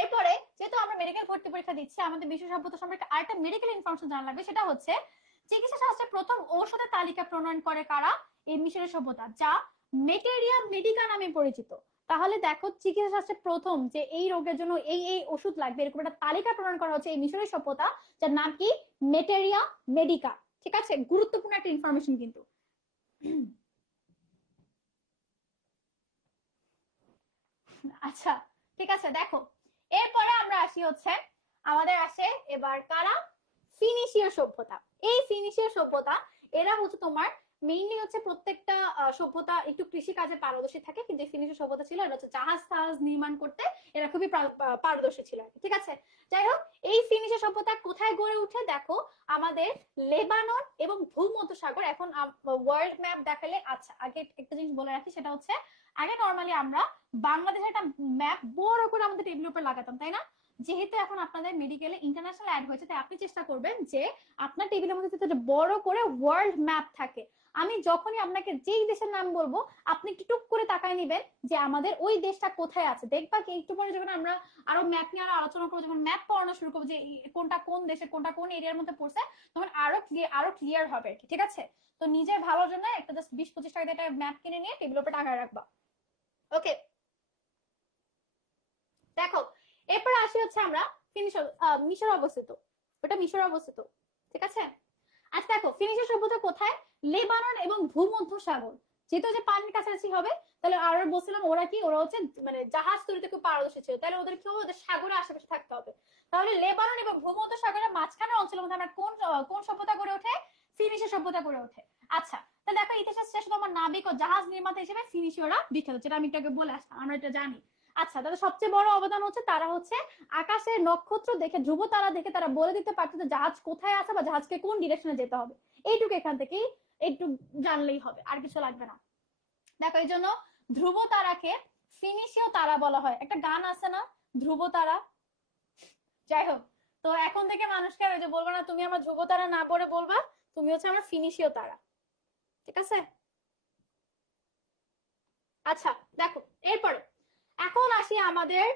এরপরে যেহেতু আমরা মেডিকেল ভর্তি পরীক্ষা দিচ্ছি, আমাদের বিশ্ব সভ্যতা সম্পর্কে আরেকটা মেডিকেল ইনফরমেশন জানা লাগবে। সেটা হচ্ছে চিকিৎসা শাস্ত্রে প্রথম ঔষধের তালিকা প্রণয়ন করে কারা? এই মিশরের সভ্যতা, যা মেটেরিয়া মেডিকা নামে পরিচিত। তাহলে দেখো, চিকিৎসা শাস্ত্রে প্রথম যে এই রোগের জন্য এই এই ওষুধ লাগবে এরকম একটা তালিকা প্রণয়ন করা হচ্ছে এই মিশরের সভ্যতা, যার নাম কি? মেটেরিয়া মেডিকা, ঠিক আছে? গুরুত্বপূর্ণ একটা ইনফরমেশন কিন্তু। আচ্ছা, ঠিক আছে, দেখো, এরপরে আমরা আসি হচ্ছে আমাদের আসে এবার কারা? ফিনিশীয় সভ্যতা। এই ফিনিশীয় সভ্যতা, এরা হচ্ছে তোমার মেইনলি হচ্ছে প্রত্যেকটা সভ্যতা একটু কৃষি কাজে পারদর্শী থাকে, কিন্তু ফিনিশীয় সভ্যতা ছিল এরা হচ্ছে জাহাজ টাহাজ নির্মাণ করতে এরা খুবই পারদর্শী ছিল, ঠিক আছে? যাই হোক, এই ফিনিশীয় সভ্যতা কোথায় গড়ে উঠে? দেখো, আমাদের লেবানন এবং ভূমধ্যসাগর। এখন ওয়ার্ল্ড ম্যাপ দেখালে, আচ্ছা আগে একটা জিনিস বলে রাখি, সেটা হচ্ছে আগে নর্মালি আমরা বাংলাদেশের একটা ম্যাপ বড় করে আমাদের টেবিলের উপর লাগাতাম, তাই না? যেহেতু এখন আপনাদের মেডিকেলে ইন্টারন্যাশনাল অ্যাড হয়েছে, তাই আপনি চেষ্টা করবেন যে আপনার টেবিলের মধ্যে যাতে বড় করে ওয়ার্ল্ড ম্যাপ থাকে। আমি যখনই আপনাকে যেই দেশের নাম বলবো, আপনি একটু টুক করে তাকায় নিবেন যে আমাদের ওই দেশটা কোথায় আছে। দেখবা কি একটু পরে যখন আমরা আরো ম্যাপ নিয়ে আরো আলোচনা করবো, যখন ম্যাপ পড়ানো শুরু করবো যে কোনটা কোন দেশে কোনটা কোন এরিয়ার মধ্যে পড়ছে, তখন আরো ক্লিয়ার হবে, ঠিক আছে? তো নিজের ভালোর জন্য একটা জাস্ট 20-25 টাকা দিয়ে একটা ম্যাপ কিনে নিয়ে টেবিলের উপর টাকা রাখবা। ওকে, দেখো, এরপর আসি হচ্ছে আমরা মিশর অবস্থিত, ওটা মিশর অবস্থিত, ঠিক আছে? আচ্ছা, দেখো, ফিনিশীয় সভ্যতা কোথায়? লেবানন এবং ভূমধ্যসাগর। যেহেতু যে পানির কাছাকাছি হবে, তাহলে আর বলছিলাম ওরা কি, ওরা হচ্ছে মানে জাহাজ তৈরিতে খুব পারদর্শী ছিল, তাহলে ওদের কি হবে? ওদের সাগরের আশেপাশে থাকতে হবে। তাহলে লেবানন এবং ভূমধ্যসাগরের মাঝখানে অঞ্চলের মধ্যে আমরা কোন সভ্যতা গড়ে ওঠে? ফিনিশীয় সভ্যতা গড়ে ওঠে। আচ্ছা, তাহলে দেখো, ইতিহাস শেষ তোমার নাবিক ও জাহাজ নির্মাতা হিসেবে ফিনিশীয়রা বিখ্যাত, যেটা আমি একটু আগে বলে আসলাম, আমরা এটা জানি। আচ্ছা, তাহলে সবচেয়ে বড় অবদান হচ্ছে তারা হচ্ছে আকাশের নক্ষত্র দেখে, ধ্রুব তারা দেখে তারা বলে দিতে পারতো যে জাহাজ কোথায় আছে বা জাহাজকে কোন ডিরেকশনে যেতে হবে। এইটুকু এখান থেকে একটু জানলেই হবে, আর কিছু লাগবে না। দেখো, এই জন্য ধ্রুব তারাকে ফিনিশীয় তারা বলা হয়। একটা গান আছে না, ধ্রুব তারা? যাই হোক, তো এখন থেকে মানুষকে ওই যে বলবো না তুমি আমার ধ্রুব তারা না পড়ে বলবা তুমি হচ্ছে আমার ফিনিশীয় তারা, ঠিক আছে? আচ্ছা, দেখো, এরপরে এখন আসি আমাদের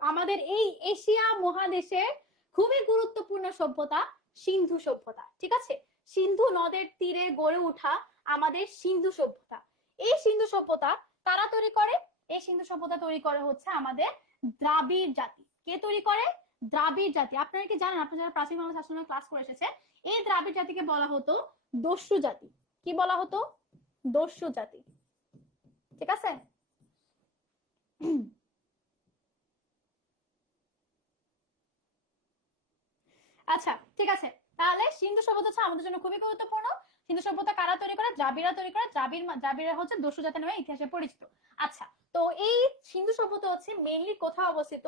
আমাদের এই এশিয়া মহাদেশের খুবই গুরুত্বপূর্ণ সভ্যতা, সিন্ধু সভ্যতা, ঠিক আছে? সিন্ধু নদের তীরে গড়ে ওঠা আমাদের সিন্ধু সভ্যতা। এই সিন্ধু সভ্যতা কারা তৈরি করে? এই সিন্ধু সভ্যতা তৈরি করে হচ্ছে আমাদের দ্রাবিড় জাতি। কে তৈরি করে? দ্রাবিড় জাতি। আপনারা কি জানেন, আপনারা যারা প্রাচীন বাংলা শাসনের ক্লাস করে এসেছেন, এই দ্রাবিড় জাতিকে বলা হতো দস্যু জাতি। কি বলা হতো? দস্যু জাতি, ঠিক আছে? আচ্ছা, ঠিক আছে, তাহলে সিন্ধু সভ্যতা হচ্ছে আমাদের জন্য খুবই গুরুত্বপূর্ণ। সিন্ধু সভ্যতা কারা তৈরি করে? দ্রাবিড়রা তৈরি করে। দ্রাবিড়রা হচ্ছে দস্যু জাতি নামে ইতিহাসে পরিচিত। আচ্ছা, তো এই সিন্ধু সভ্যতা হচ্ছে মেইনলি কোথায় অবস্থিত?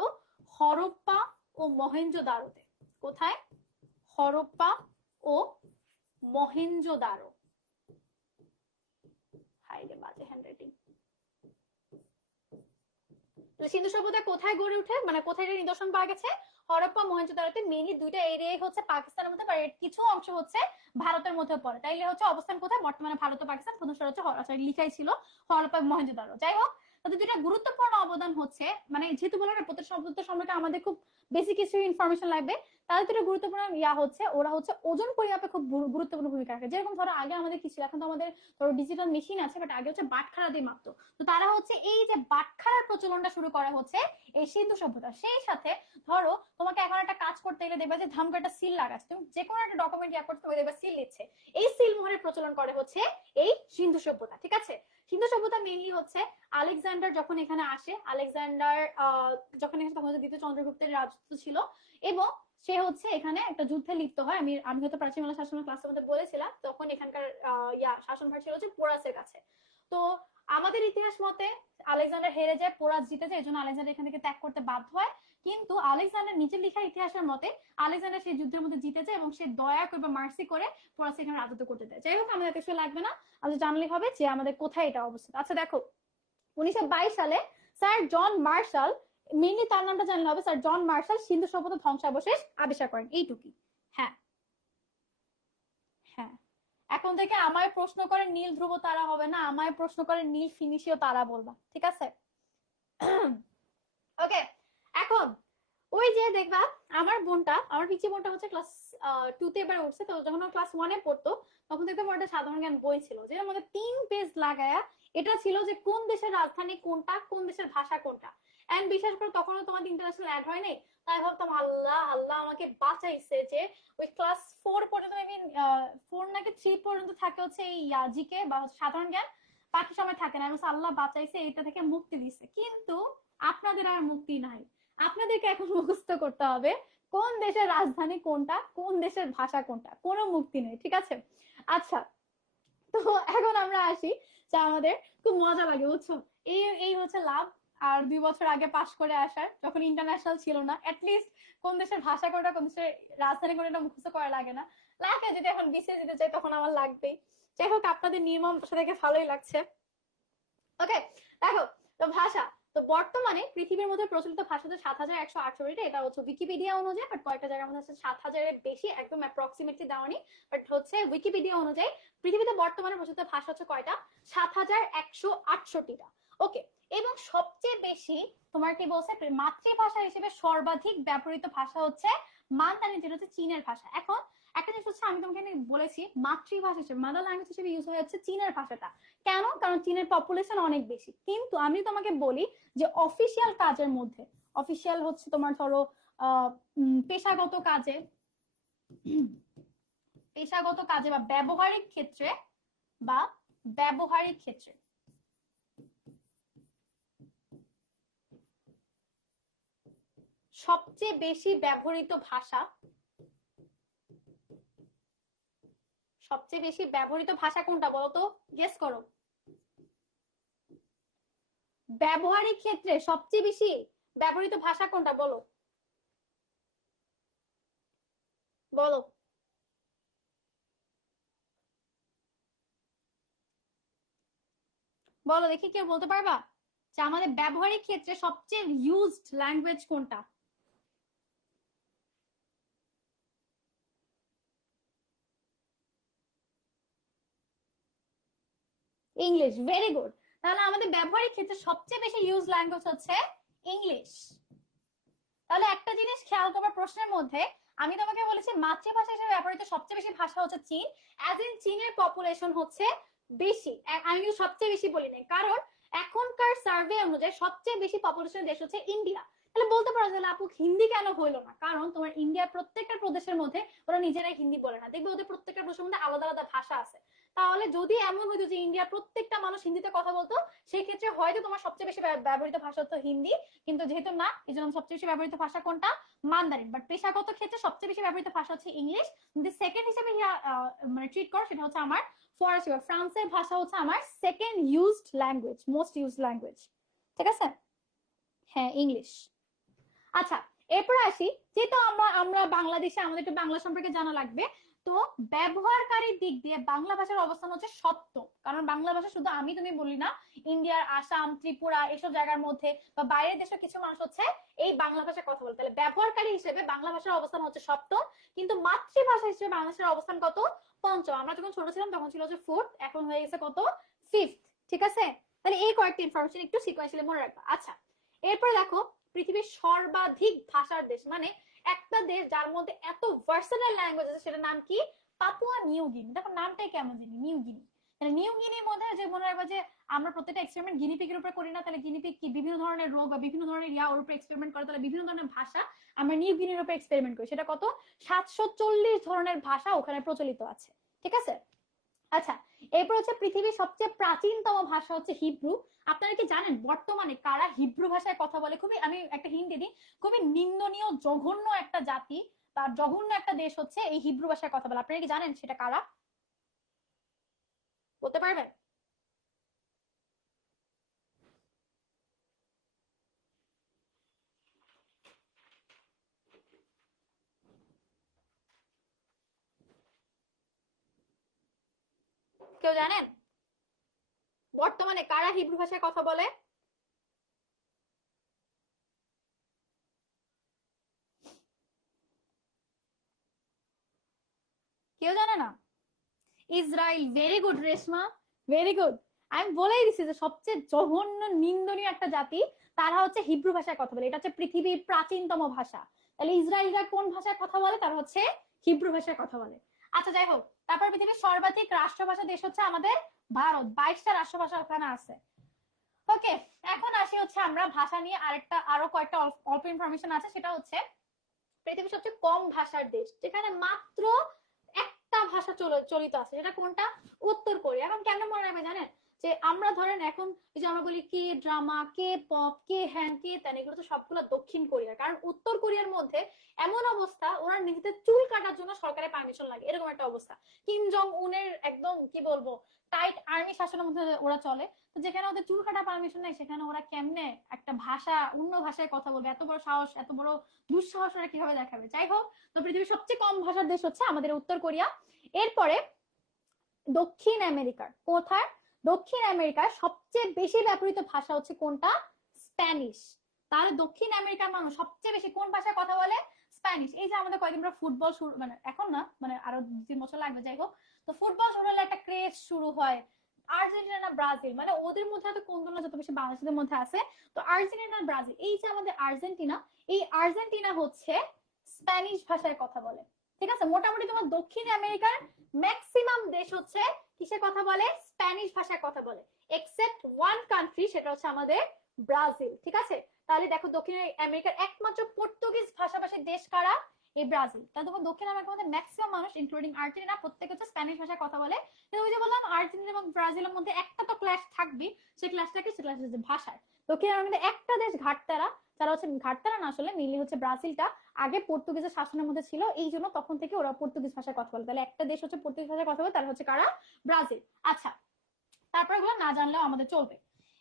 হরপ্পা ও মহেঞ্জোদারোতে। কোথায়? হরপ্পা ও মহেঞ্জোদারো। হাইরে বাজে হ্যান্ডরাইটিং। সিন্ধু সভ্যতা কোথায় গড়ে ওঠে, মানে কোথায় নিদর্শন পাওয়া গেছে? হরপ্পা মহেঞ্জোদারোতে। মেইনলি দুইটা এরিয়াই হচ্ছে পাকিস্তানের মধ্যে, বাট কিছু অংশ হচ্ছে ভারতের মধ্যে পড়ে। তাইলে হচ্ছে অবস্থান কোথায়? বর্তমানে ভারত ও পাকিস্তান। প্রথম হচ্ছে লিখাই ছিল হরপ্পা মহেঞ্জোদারো। যাই হোক, তাদের দুইটা গুরুত্বপূর্ণ অবদান হচ্ছে, মানে যেহেতু বললাম না প্রত্যেক শব্দ সম্পর্কে আমাদের খুব বেশি কিছু ইনফরমেশন লাগবে, তাদের দুটো গুরুত্বপূর্ণ হচ্ছে ওরা হচ্ছে ওজন পরিমাপে খুব গুরুত্বপূর্ণ ভূমিকা রাখে। যেরকম ধরো আগে আমাদের কি ছিল, এখন তো আমাদের ধরো ডিজিটাল মেশিন আছে, বাট আগে হচ্ছে বাটখারা দিয়ে মাপতো। তো তারা হচ্ছে এই যে বাটখারার প্রচলনটা শুরু করা হচ্ছে এই সিন্ধু সভ্যতা। সেই সাথে ধরো তোমাকে এখন একটা কাজ করতে গেলে দেখবে যে ধামকা একটা সিল লাগাচ্ছে, তুমি যে কোনো একটা ডকুমেন্ট করতে তুমি দেখবে সিল দিচ্ছে। এই সিল মোহরের প্রচলন করে হচ্ছে এই সিন্ধু সভ্যতা। ঠিক আছে, সিন্ধু সভ্যতা মেইনলি হচ্ছে আলেকজান্ডার যখন এখানে আসে, আলেকজান্ডার যখন এসে তখন দ্বিতীয় চন্দ্রগুপ্তের রাজত্ব ছিল, এবং সে হচ্ছে এখানে একটা যুদ্ধে লিপ্ত হয়। আমি হয়তো প্রাচীন বাংলা শাসন ক্লাসের মধ্যে বলেছিলাম, তখন এখানকার শাসনভার ছিল হচ্ছে পোরাসের কাছে। তো আমাদের ইতিহাস মতে আলেকজান্ডার হেরে যায়, পোরাস জিতে যায়, এই জন্য আলেকজান্ডার এখান থেকে ত্যাগ করতে বাধ্য হয়। কিন্তু আলেকজান্ডার নিজের লেখা ইতিহাসের মতে আলেকজান্ডার সেই যুদ্ধের মধ্যে জিতে যায় এবং সে দয়া করে বা মার্সি করে পোরাস এখানে রাজত্ব করতে দেয়। যাই হোক, আমাদের কিছু লাগবে না, আমাদের জানলেই হবে যে আমাদের কোথায় এটা অবস্থিত। আচ্ছা দেখো, 1922 সালে স্যার জন মার্শাল, মেইনলি তার নামটা জানলে হবে, স্যার জন মার্শাল সিন্ধু সভ্যতা ধ্বংসাবশেষ আবিষ্কার করেন। এইটুকুই। হ্যাঁ হ্যাঁ, এখন থেকে আমায় প্রশ্ন করে নীল ধ্রুব তারা হবে না, আমায় প্রশ্ন করে নীল ফিনিশীয় তারা বলবা, ঠিক আছে? ওকে, এখন ওই যে দেখবা আমার বোনটা, আমার পিচি বোনটা হচ্ছে ক্লাস 2 তে এবার উঠছে। তো যখন ও ক্লাস 1 এ পড়তো তখন দেখতে আমার একটা সাধারণ জ্ঞান বই ছিল, যেটার মধ্যে 3 পেজ লাগায়া এটা ছিল যে কোন দেশের রাজধানী কোনটা, কোন দেশের ভাষা কোনটা। এন্ড বিশেষ করে তখনও তোমাদের ইন্টারন্যাশনাল অ্যাড হয় নাই, তাই ভাবতাম আল্লাহ আল্লাহ আমাকে বাঁচাইছে যে ওই ক্লাস 4 পর্যন্ত, মেবি 4 নাকি 3 পর্যন্ত থাকে হচ্ছে এই জিকে বা সাধারণ জ্ঞান, বাকি সময় থাকে না। আমি আল্লাহ বাঁচাইছে, এটা থেকে মুক্তি দিছে। কিন্তু আপনাদের আর মুক্তি নাই, আপনাদেরকে এখন মুখস্থ করতে হবে কোন দেশের রাজধানী কোনটা, কোন দেশের ভাষা কোনটা, কোনো মুক্তি নেই। ঠিক আছে, আচ্ছা তো এখন আমরা আসি যে আমাদের খুব মজা লাগে বুঝছো, এই এই হচ্ছে লাভ। আর 2 বছর আগে পাশ করে আসার, যখন ইন্টারন্যাশনাল ছিল না, অ্যাটলিস্ট কোন দেশের ভাষা কোনটা, কোন দেশের রাজধানী কোনটা মুখস্থ করা লাগে না। লাগে যদি এখন বিসিএস দিতে চাই তখন আমার লাগবেই। যাই হোক, আপনাদের নিয়ম দেখে ভালোই লাগছে। ওকে দেখো, তো ভাষা, তো বর্তমানে পৃথিবীর মধ্যে প্রচলিত ভাষা হচ্ছে 7168টা। এটা হচ্ছে উইকিপিডিয়া অনুযায়ী, বাট কয়েকটা জায়গার মধ্যে হচ্ছে 7000-এর বেশি, একদম অ্যাপ্রক্সিমেটলি দেওয়ানি, বাট হচ্ছে উইকিপিডিয়া অনুযায়ী পৃথিবীতে বর্তমানে প্রচলিত ভাষা হচ্ছে কয়টা? 7168টা। ওকে, এবং সবচেয়ে বেশি তোমার কি বলছে মাতৃভাষা হিসেবে সর্বাধিক ব্যবহৃত ভাষা হচ্ছে মান্দারিন, যেটা হচ্ছে চীনের ভাষা। এখন একটা জিনিস হচ্ছে, আমি তোমাকে বলেছি মাতৃভাষা হিসেবে, মাদার ল্যাঙ্গুয়েজ হিসেবে ইউজ হয়ে যাচ্ছে চীনের ভাষাটা। কেন? কারণ চীনের পপুলেশন অনেক বেশি। কিন্তু আমি তোমাকে বলি যে অফিসিয়াল কাজের মধ্যে, অফিসিয়াল হচ্ছে তোমার ধরো পেশাগত কাজে, পেশাগত কাজে বা ব্যবহারিক ক্ষেত্রে, বা ব্যবহারিক ক্ষেত্রে সবচেয়ে বেশি ব্যবহৃত ভাষা, সবচেয়ে বেশি ব্যবহৃত ভাষা কোনটা বলো তো? গেস করো। ব্যবহারিক ক্ষেত্রে সবচেয়ে বেশি ব্যবহৃত ভাষা কোনটা বলো, বলো। বলো দেখি, কেউ বলতে পারবা যে আমাদের ব্যবহারিক ক্ষেত্রে সবচেয়ে ইউজড ল্যাঙ্গুয়েজ কোনটা? ইংলিশ। Very good. তাহলে আমাদের ব্যবহারিক ক্ষেত্রে সবচেয়ে বেশি ইউজ ল্যাঙ্গুয়েজ হচ্ছে ইংলিশ। তাহলে একটা জিনিস খেয়াল করবে প্রশ্নের মধ্যে, আমি তোমাকে বলেছি মাতৃভাষা হিসেবে ব্যবহৃত সবচেয়ে বেশি ভাষা হচ্ছে চীন, অ্যাজ ইন চীনের পপুলেশন হচ্ছে বেশি। আমি কিন্তু সবচেয়ে বেশি বলি নাই, কারণ এখনকার সার্ভে অনুযায়ী সবচেয়ে বেশি পপুলেশন দেশ হচ্ছে ইন্ডিয়া। তাহলে বলতে পারো যে আপু হিন্দি কেন হইলো না? কারণ তোমার ইন্ডিয়ার প্রত্যেকটা প্রদেশের মধ্যে ওরা নিজেরাই হিন্দি বলে না, দেখবে ওদের প্রত্যেকটা প্রদেশের মধ্যে আলাদা আলাদা ভাষা আছে। তাহলে যদি এমন হইতো যে ইন্ডিয়ার প্রত্যেকটা মানুষ হিন্দিতে কথা বলতো, সেই ক্ষেত্রে হয়তো তোমার সবচেয়ে বেশি ব্যবহৃত ভাষা হতো হিন্দি। কিন্তু যেহেতু না, এই জন্য সবচেয়ে বেশি ব্যবহৃত ভাষা কোনটা? মান্দারিন। বাট পেশাগত ক্ষেত্রে সবচেয়ে বেশি ব্যবহৃত ভাষা হচ্ছে ইংলিশ। কিন্তু সেকেন্ড হিসেবে মানে ট্রিট করো সেটা হচ্ছে আমার ফরাসি বা ফ্রান্সের ভাষা হচ্ছে আমার second used language, most used language. ঠিক আছে, হ্যাঁ ইংলিশ। আচ্ছা, এরপর আসি, যেহেতু আমরা আমরা বাংলাদেশে, আমাদের একটু বাংলা সম্পর্কে জানা লাগবে। তো ব্যবহারকারীর দিক দিয়ে বাংলা ভাষার অবস্থান হচ্ছে সপ্তম, কারণ বাংলা ভাষা শুধু আমি তুমি বলি না, ইন্ডিয়ার আসাম, ত্রিপুরা এসব জায়গার মধ্যে বা বাইরের দেশের কিছু মানুষ হচ্ছে এই বাংলা ভাষায় কথা বলে। তাহলে ব্যবহারকারী হিসেবে বাংলা ভাষার অবস্থান হচ্ছে সপ্তম, কিন্তু মাতৃভাষা হিসেবে বাংলাদেশের অবস্থান কত? পঞ্চম। আমরা যখন ছোট ছিলাম তখন ছিল হচ্ছে ফোর্থ, এখন হয়ে গেছে কত? ফিফথ। ঠিক আছে, তাহলে এই কয়েকটা ইনফরমেশন একটু সিকোয়েন্সিয়ালি মনে রাখবা। আচ্ছা, এরপরে দেখো পৃথিবীর সর্বাধিক ভাষার দেশ, মানে একটা দেশ যার মধ্যে এত ভার্সেটাইল ল্যাঙ্গুয়েজ আছে, সেটার নাম কি? Papua New Guinea. দেখো নামটাই কেমন জানি, নিউ গিনি। তাহলে নিউ গিনির মধ্যে যে মনে রাখবা যে আমরা প্রত্যেকটা এক্সপেরিমেন্ট গিনিপিগের উপরে করি না, তাহলে গিনিপিগ কি বিভিন্ন ধরনের রোগ বা বিভিন্ন ধরনের ওর উপরে এক্সপেরিমেন্ট করে, তাহলে বিভিন্ন ধরনের ভাষা আমরা নিউ গিনির উপরে এক্সপেরিমেন্ট করি। সেটা কত? 740 ধরনের ভাষা ওখানে প্রচলিত আছে। ঠিক আছে, আচ্ছা, এরপর হচ্ছে পৃথিবীর সবচেয়ে প্রাচীনতম ভাষা হচ্ছে হিব্রু। আপনারা কি জানেন বর্তমানে কারা হিব্রু ভাষায় কথা বলে? খুবই, আমি একটা হিন্ট দিই, খুবই নিন্দনীয় জঘন্য একটা জাতি বা জঘন্য একটা দেশ হচ্ছে এই হিব্রু ভাষায় কথা বলে। আপনারা কি জানেন সেটা কারা? বলতে পারবেন? কেউ জানেন বর্তমানে কারা হিব্রু ভাষায় কথা বলে? কেউ জানে না? Israel. Very good Reshma, very good. আমি বলেই দিছি যে সবচেয়ে জঘন্য নিন্দনীয় একটা জাতি, তারা হচ্ছে হিব্রু ভাষায় কথা বলে। এটা হচ্ছে পৃথিবীর প্রাচীনতম ভাষা। তাহলে ইসরায়েলরা কোন ভাষায় কথা বলে? তারা হচ্ছে হিব্রু ভাষায় কথা বলে। আচ্ছা, যাই হোক, তারপর পৃথিবীর সর্বাধিক রাষ্ট্রভাষা দেশ হচ্ছে আমাদের ভারত। 22টা রাষ্ট্রভাষা ওখানে আছে। ওকে, এখন আসি হচ্ছে আমরা ভাষা নিয়ে আরো কয়েকটা অল্প ইনফরমেশন আছে। সেটা হচ্ছে পৃথিবীর সবচেয়ে কম ভাষার দেশ, যেখানে মাত্র একটা ভাষা চলিত আছে। সেটা কোনটা? উত্তর কোরিয়া। এখন কেন মনে রাখবে জানেন? যে আমরা ধরেন এখন এই যে আমরা বলি কে ড্রামা, কে পপ, কে হ্যান, কে তেন, এগুলো তো সবগুলো দক্ষিণ কোরিয়ার। কারণ উত্তর কোরিয়ার মধ্যে এমন অবস্থা, ওরা নিজেদের চুল কাটার জন্য সরকারের পারমিশন লাগে, এরকম একটা অবস্থা। কিম জং উনের একদম কি বলবো টাইট আর্মি শাসনের মধ্যে ওরা চলে। তো যেখানে ওদের চুল কাটা পারমিশন নেই, সেখানে ওরা কেমনে একটা ভাষা, অন্য ভাষায় কথা বলবে? এত বড় সাহস, এত বড় দুঃসাহস ওরা কিভাবে দেখাবে? যাই হোক, তো পৃথিবীর সবচেয়ে কম ভাষার দেশ হচ্ছে আমাদের উত্তর কোরিয়া। এরপরে দক্ষিণ আমেরিকার, কোথায়? দক্ষিণ আমেরিকার সবচেয়ে বেশি ব্যবহৃত ভাষা হচ্ছে কোনটা? স্প্যানিশ। তাহলে দক্ষিণ আমেরিকার মানুষ সবচেয়ে বেশি কোন ভাষায় কথা বলে? স্প্যানিশ। এই যে আমাদের কয়েকদিন পর ফুটবল শুরু, মানে এখন না, মানে আরো 2-3 বছর লাগবে, যাই হোক, তো ফুটবল শুরু হলে একটা ক্রেজ শুরু হয়। আর্জেন্টিনা ব্রাজিল, মানে ওদের মধ্যে এত কোনগুলো যত বেশি বাংলাদেশের মধ্যে আছে। তো আর্জেন্টিনা ব্রাজিল, এই যে আমাদের আর্জেন্টিনা, এই আর্জেন্টিনা হচ্ছে স্প্যানিশ ভাষায় কথা বলে। ঠিক আছে, মোটামুটি তোমার দক্ষিণ আমেরিকার ম্যাক্সিমাম দেশ হচ্ছে কিসে কথা বলে? স্প্যানিশ ভাষায় কথা বলে, এক্সেপ্ট ওয়ান কান্ট্রি, সেটা হচ্ছে আমাদের ব্রাজিল। ঠিক আছে, তাহলে দেখো দক্ষিণ আমেরিকার একমাত্র পর্তুগিজ ভাষাভাষী দেশ কারা? এই ব্রাজিল। তাহলে তখন দক্ষিণ আমেরিকার মধ্যে ম্যাক্সিমাম মানুষ ইনক্লুডিং আর্জেন্টিনা প্রত্যেকে হচ্ছে স্প্যানিশ ভাষায় কথা বলে। কিন্তু ওই যে বললাম আর্জেন্টিনা এবং ব্রাজিলের মধ্যে একটা তো ক্ল্যাশ থাকবে, সেই ক্ল্যাশটাকে, সেটা হচ্ছে ভাষার। দক্ষিণ আমেরিকার একটা দেশ ঘাটতারা, তারা হচ্ছে ঘাটতারা না, আসলে মেইনলি হচ্ছে ব্রাজিলটা আগে পর্তুগিজের শাসনের মধ্যে ছিল, এই জন্য তখন থেকে ওরা পর্তুগিজ ভাষায় কথা বলে। তাহলে একটা দেশ হচ্ছে পর্তুগিজ ভাষায় কথা বলে, তারা হচ্ছে কারা? ব্রাজিল। আচ্ছা, তারপর এগুলো না জানলেও আমাদের চলবে।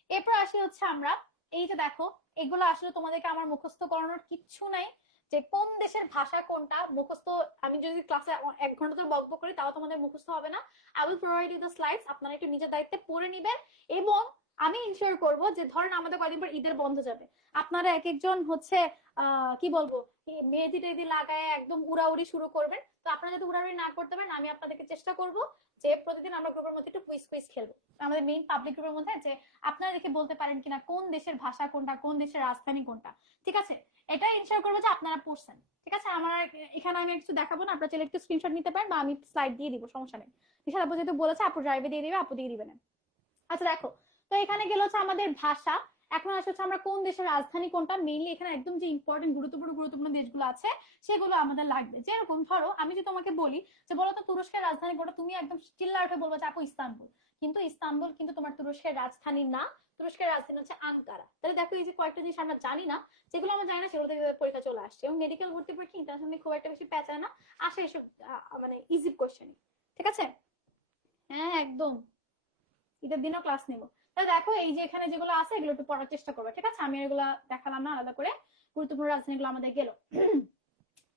এরপর আসি হচ্ছে আমরা, এই যে দেখো, এগুলো আসলে তোমাদেরকে আমার মুখস্থ করানোর কিচ্ছু নাই, যে কোন দেশের ভাষা কোনটা মুখস্থ। আমি যদি ক্লাসে 1 ঘন্টা ধরে বকবক করি তাও তোমাদের মুখস্থ হবে না। I will provide you the slides, আপনারা একটু নিজের দায়িত্বে পড়ে নিবেন। এবং আমি ইনশিওর করব যে ধরেন আমাদের কয়েকদিন পর ঈদের বন্ধ যাবে, আপনারা এক একজন হচ্ছে কি বলবো মেহেদি টেহেদি লাগায় একদম উড়াউড়ি শুরু করবেন। তো আপনারা যদি উড়াউড়ি না করতে পারেন, আমি আপনাদেরকে চেষ্টা করব যে প্রতিদিন আমরা গ্রুপের মধ্যে একটু কুইজ কুইজ খেলবো, আমাদের মেইন পাবলিক গ্রুপের মধ্যে, যে আপনারা দেখে বলতে পারেন কিনা কোন দেশের ভাষা কোনটা, কোন দেশের রাজধানী কোনটা। ঠিক আছে, এটা ইনশিওর করবো যে আপনারা পড়ছেন। ঠিক আছে, আমার এখানে আমি একটু দেখাবো না, আপনারা চাইলে একটু স্ক্রিনশট নিতে পারেন, বা আমি স্লাইড দিয়ে দিব, সমস্যা নেই। নিশাদ আপু যেহেতু বলেছে, আপু ড্রাইভে দিয়ে দিবে, আপু দিয়ে দিবে না। আচ্ছা দেখো, তো এখানে গেল হচ্ছে আমাদের ভাষা। এখন আসলে হচ্ছে আমরা কোন দেশের রাজধানী কোনটা, মেইনলি এখানে একদম যে ইম্পর্টেন্ট গুরুত্বপূর্ণ দেশগুলো আছে সেগুলো আমাদের লাগবে। যেরকম ধরো আমি যদি তোমাকে বলি যে বলো তো তুরস্কের রাজধানী কোনটা, তুমি একদম চিল্লা উঠে বলবো যে আপু ইস্তানবুল। কিন্তু ইস্তানবুল কিন্তু তোমার তুরস্কের রাজধানী না, তুরস্কের রাজধানী হচ্ছে আঙ্কারা। তাহলে দেখো এই যে কয়েকটা জিনিস আমরা জানি না, যেগুলো আমরা জানি না সেগুলো থেকে পরীক্ষা চলে আসছে। এবং মেডিকেল ভর্তি পরীক্ষা ইন্টারন্যাশনালি খুব একটা বেশি প্যাঁচায় না, আসে এসব মানে ইজি কোশ্চেন। ঠিক আছে, হ্যাঁ একদম, ঈদের দিনও ক্লাস নেব। তাহলে দেখো এই যে এখানে যেগুলো আছে এগুলো একটু পড়ার চেষ্টা করবো। ঠিক আছে, আমি এগুলো দেখালাম না আলাদা করে, গুরুত্বপূর্ণ রাজধানীগুলো আমাদের গেল।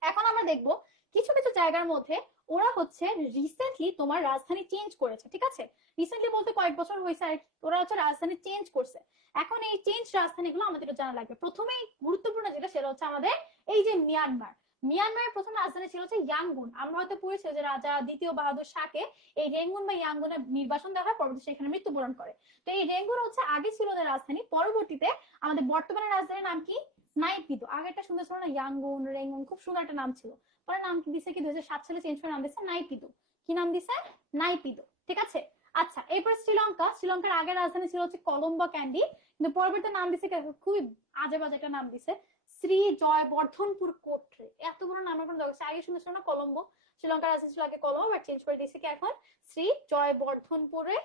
এখন আমরা দেখবো কিছু কিছু জায়গার মধ্যে ওরা হচ্ছে রিসেন্টলি তোমার রাজধানী চেঞ্জ করেছে, ঠিক আছে? রিসেন্টলি বলতে কয়েক বছর হয়েছে আর কি। ওরা হচ্ছে রাজধানী চেঞ্জ করছে। এখন এই চেঞ্জ রাজধানীগুলো আমাদের জানা লাগবে। প্রথমেই গুরুত্বপূর্ণ যেটা সেটা হচ্ছে আমাদের এই যে মিয়ানমার। মিয়ানমারের প্রথম রাজধানী ছিল হচ্ছে ইয়াঙ্গুন। আমরা হয়তো পড়েছি যে রাজা দ্বিতীয় বাহাদুর শাহকে এই রেঙ্গুন বা ইয়াঙ্গুনের নির্বাসন দেওয়া হয়, পরবর্তী সেখানে মৃত্যুবরণ করে। তো এই রেঙ্গুন হচ্ছে আগে ছিল ওদের রাজধানী, পরবর্তীতে আমাদের বর্তমানে রাজধানীর নাম কি? নাইপিদো। আগেরটা সুন্দর ছিল না, ইয়াঙ্গুন, রেঙ্গুন, খুব সুন্দর একটা নাম ছিল। পরে নাম কি দিছে কি 2007 সালে চেঞ্জ করে নাম দিছে নাইপিদো। কি নাম দিছে? নাইপিদো, ঠিক আছে? আচ্ছা, এরপর শ্রীলঙ্কা। শ্রীলঙ্কার আগের রাজধানী ছিল হচ্ছে কলম্বো ক্যান্ডি, কিন্তু পরবর্তীতে নাম দিছে খুবই আজে বাজে একটা নাম দিছে, শ্রী জয়বর্ধনপুর কোট্রে। এত বড় নামের কোনো দরকার? আগে শুনে ছিল না কলম্বো, শ্রীলঙ্কার রাজধানী ছিল আগে কলম্বো, বাট চেঞ্জ করে দিয়েছে কি এখন শ্রী জয়বর্ধনপুরে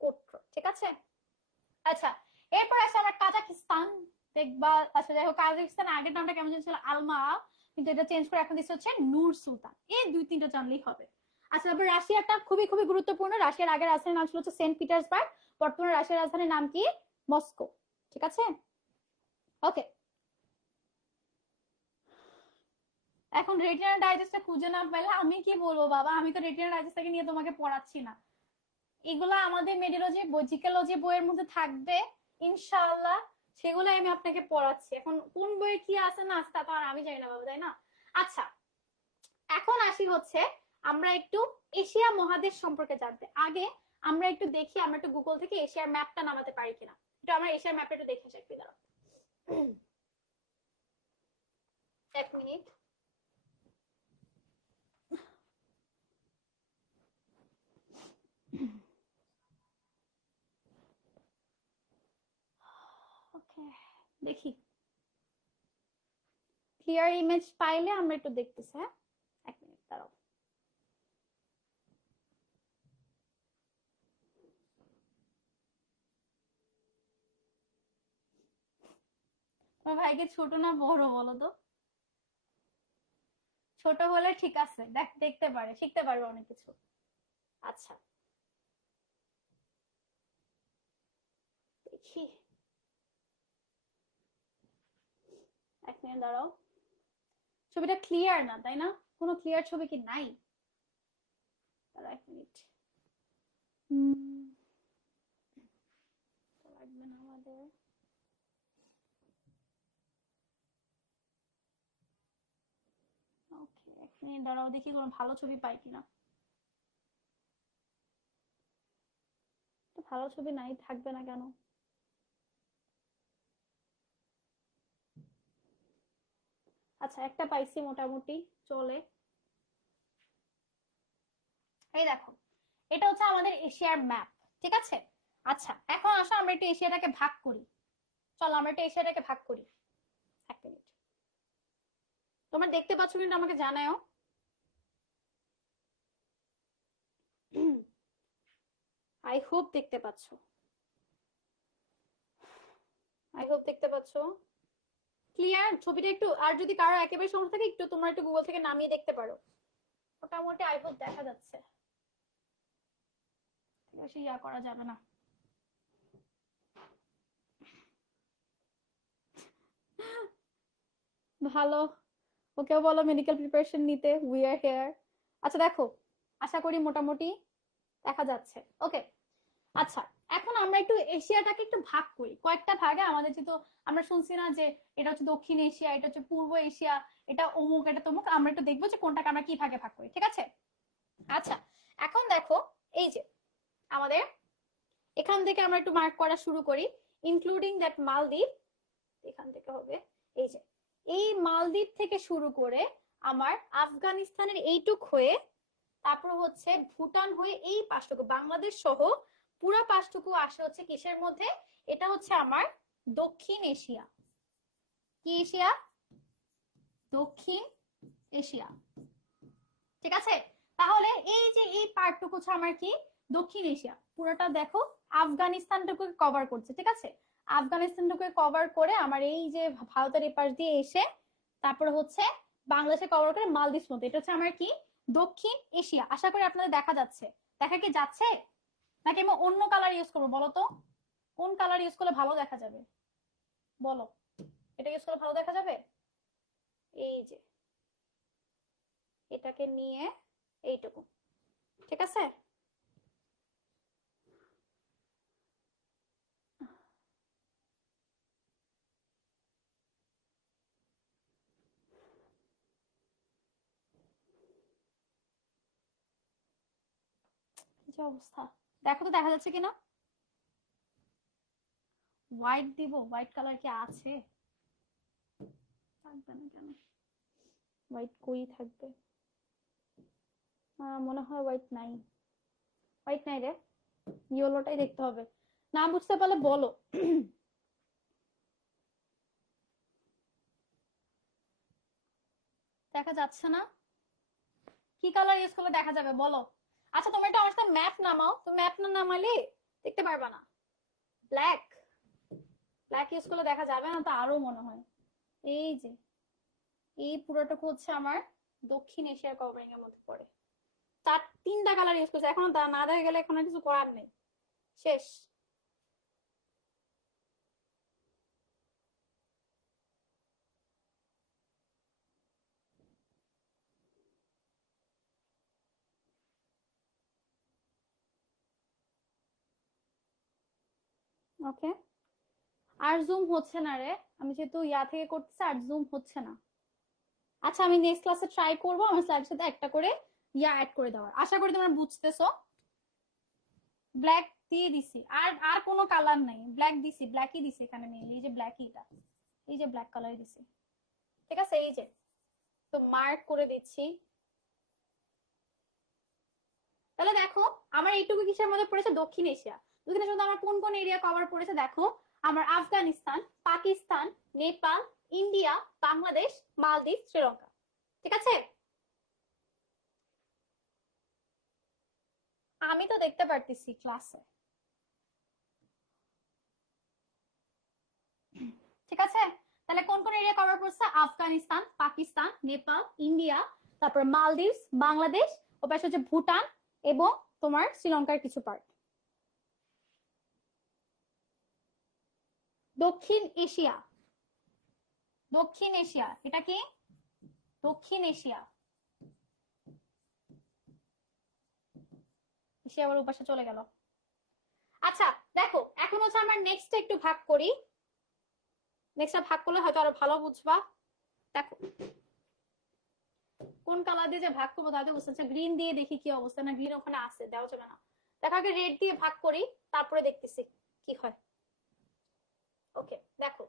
কোট্র, ঠিক আছে? আচ্ছা, এরপর আসে আমার কাজাকিস্তান। দেখবা, আচ্ছা যাই হোক, কাজাকিস্তান আগের নামটা কেমন ছিল? আলমা, কিন্তু এটা চেঞ্জ করে এখন দিচ্ছে হচ্ছে নূর সুলতান। এই দুই তিনটা জানলেই হবে। আচ্ছা, তারপর রাশিয়াটা খুবই খুবই গুরুত্বপূর্ণ। রাশিয়ার আগের রাজধানীর নাম ছিল হচ্ছে সেন্ট পিটার্সবার্গ, বর্তমানে রাশিয়ার রাজধানীর নাম কি? মস্কো, ঠিক আছে? ওকে, এখন রেটিনা ডাইজেস্টটা খুঁজে না পেলে আমি কি বলবো বাবা? আমি তো রেটিনা ডাইজেস্টটাকে নিয়ে তোমাকে পড়াচ্ছি না। এগুলো আমাদের মেডিওলজি জিওলজি বইয়ের মধ্যে থাকবে ইনশাআল্লাহ, সেগুলো আমি আপনাকে পড়াচ্ছি। এখন কোন বইয়ে কি আছে না আছে তা তো আর আমি জানি না বাবা, তাই না? আচ্ছা, এখন আসি হচ্ছে আমরা একটু এশিয়া মহাদেশ সম্পর্কে জানতে। আগে আমরা একটু দেখি, আমরা একটু গুগল থেকে এশিয়ার ম্যাপটা নামাতে পারি কিনা। একটু আমরা এশিয়ার ম্যাপটা একটু দেখে আসি, দাঁড়াও 1 মিনিট। ওকে, দেখি ক্লিয়ার ইমেজ পাইলে আমরা একটু দেখতেছি। হ্যাঁ, 1 মিনিট দাঁড়াও। তোমার ভাইকে ছোট না বড় বলো তো? ছোট হলে ঠিক আছে, দেখতে পারে, শিখতে পারবে অনেক কিছু। আচ্ছা, দেখি 1 মিনিট দাঁড়াও। ছবিটা ক্লিয়ার না, তাই না? কোনো ক্লিয়ার ছবি কি নাই? দাঁড়াও 1 মিনিট। লাগবে না আমাদের। ওকে, 1 মিনিট দাঁড়াও, দেখি কোনো ভালো ছবি পাই কিনা। ভালো ছবি নাই, থাকবে না কেন? আচ্ছা, একটা পাইছি, মোটামুটি চলে। এই দেখো, এটা হচ্ছে আমাদের এশিয়ার ম্যাপ, ঠিক আছে? আচ্ছা, এখন আসো আমরা একটু এশিয়াটাকে ভাগ করি। চলো আমরা একটু এশিয়াটাকে ভাগ করি। 1 মিনিট, তোমরা দেখতে পাচ্ছ কিন্তু আমাকে জানাও। আই হোপ দেখতে পাচ্ছ, আই হোপ দেখতে পাচ্ছ। ক্লিয়ার ছবিটা একটু, আর যদি কারো একেবারে সমস্যা থাকে একটু তোমরা একটু গুগল থেকে নামিয়ে দেখতে পারো। মোটামুটি আই হোপ দেখা যাচ্ছে, বেশি ইয়া করা যাবে না। ভালো, ওকেও বলো মেডিকেল প্রিপারেশন নিতে, উই আর হেয়ার। আচ্ছা দেখো, আশা করি মোটামুটি দেখা যাচ্ছে। ওকে, আচ্ছা, এখন আমরা একটু এশিয়াটাকে একটু ভাগ করি কয়েকটা ভাগে। আমাদের যেহেতু আমরা শুনছি না যে এটা হচ্ছে দক্ষিণ এশিয়া, এটা হচ্ছে পূর্ব এশিয়া, এটা অমুক, এটা তমুক, আমরা একটু দেখবো যে কোনটাকে আমরা কি ভাগে ভাগ করি, ঠিক আছে? আচ্ছা, এখন দেখো, এই যে আমাদের এখান থেকে আমরা একটু মার্ক করা শুরু করি, ইনক্লুডিং দ্যাট মালদ্বীপ। এখান থেকে হবে এই যে, এই মালদ্বীপ থেকে শুরু করে আমার আফগানিস্তানের এইটুক হয়ে, তারপর হচ্ছে ভুটান হয়ে এই পাঁচটুকু, বাংলাদেশ সহ পুরো পাঁচটুকু আসে হচ্ছে কিসের মধ্যে? এটা হচ্ছে আমার দক্ষিণ এশিয়া। কি এশিয়া? দক্ষিণ এশিয়া, ঠিক আছে? তাহলে এই যে এই পার্টটুকু হচ্ছে আমার কি? দক্ষিণ এশিয়া। পুরোটা দেখো আফগানিস্তানটুকু কভার করছে, ঠিক আছে? আফগানিস্তানটুকু কভার করে আমার এই যে ভারতের এপাশ দিয়ে এসে তারপরে হচ্ছে বাংলাদেশে কভার করে মালদ্বীপ মধ্যে, এটা হচ্ছে আমার কি? দক্ষিণ এশিয়া। আশা করি আপনাদের দেখা যাচ্ছে। দেখা কি যাচ্ছে? নাকি আমি অন্য কালার ইউজ করবো বলো তো? কোন কালার ইউজ করলে ভালো দেখা যাবে বলো? এটা ইউজ করলে ভালো দেখা যাবে? এই যে এটাকে নিয়ে এইটুকু, ঠিক আছে? কি যে অবস্থা, দেখো তো দেখা যাচ্ছে কিনা। হোয়াইট দিব, হোয়াইট কালার কি আছে? থাকবে না কেন, হোয়াইট কই থাকবে? মনে হয় হোয়াইট নাই, হোয়াইট নাই রে, ইয়েলোটাই দেখতে হবে। না বুঝতে পারলে বলো। দেখা যাচ্ছে না, কি কালার ইউজ করলে দেখা যাবে বলো? আচ্ছা তুমি একটা আমার সাথে ম্যাপ নামাও, তুমি ম্যাপ না নামালে দেখতে পারবা না। ব্ল্যাক, ব্ল্যাক ইউজ করলে দেখা যাবে না তো আরো মনে হয়। এই যে এই পুরোটুকু হচ্ছে আমার দক্ষিণ এশিয়ার কভারিং এর মধ্যে পড়ে। তার তিনটা কালার ইউজ করছে, এখন না দেখা গেলে এখন আর কিছু করার নেই, শেষ। ওকে, আর জুম হচ্ছে না রে, আমি যেহেতু ইয়া থেকে করতেছি আর জুম হচ্ছে না। আচ্ছা আমি নেক্সট ক্লাসে ট্রাই করবো আমার স্লাইডের সাথে একটা করে ইয়া অ্যাড করে দেওয়ার, আশা করি তোমরা বুঝতেছো। ব্ল্যাক দিয়ে দিছি, আর আর কোনো কালার নাই, ব্ল্যাক দিছি, ব্ল্যাকই দিছি এখানে নেই, এই যে ব্ল্যাকই, এটা এই যে ব্ল্যাক কালার দিছি, ঠিক আছে? এই যে তো মার্ক করে দিচ্ছি। তাহলে দেখো আমার এইটুকু কিসের মধ্যে পড়েছে? দক্ষিণ এশিয়া। দক্ষিণ এশিয়ার মধ্যে আমার কোন কোন এরিয়া কভার পড়েছে দেখো, আমার আফগানিস্তান, পাকিস্তান, নেপাল, ইন্ডিয়া, বাংলাদেশ, মালদ্বীপ, শ্রীলঙ্কা, ঠিক আছে? আমি তো দেখতে পারতেছি ক্লাসে, ঠিক আছে? তাহলে কোন কোন এরিয়া কভার করছে? আফগানিস্তান, পাকিস্তান, নেপাল, ইন্ডিয়া, তারপর মালদ্বীপ, বাংলাদেশ, ও পাশে হচ্ছে ভুটান এবং তোমার শ্রীলঙ্কার কিছু পার্ট। দক্ষিণ এশিয়া, দক্ষিণ এশিয়া, এটা কি দক্ষিণ এশিয়া? এশিয়া আবার উপাসে চলে গেল। আচ্ছা দেখো এখন হচ্ছে আমার নেক্সট একটু ভাগ করি, নেক্সটটা ভাগ করলে হয়তো আরো ভালো বুঝবা। দেখো কোন কালার দিয়ে যে ভাগ করবো তাতে বুঝতে, গ্রিন দিয়ে দেখি কি অবস্থা, না গ্রিন ওখানে আছে, দেওয়া যাবে না। দেখো আগে রেড দিয়ে ভাগ করি, তারপরে দেখতেছি কি হয়। ওকে দেখো,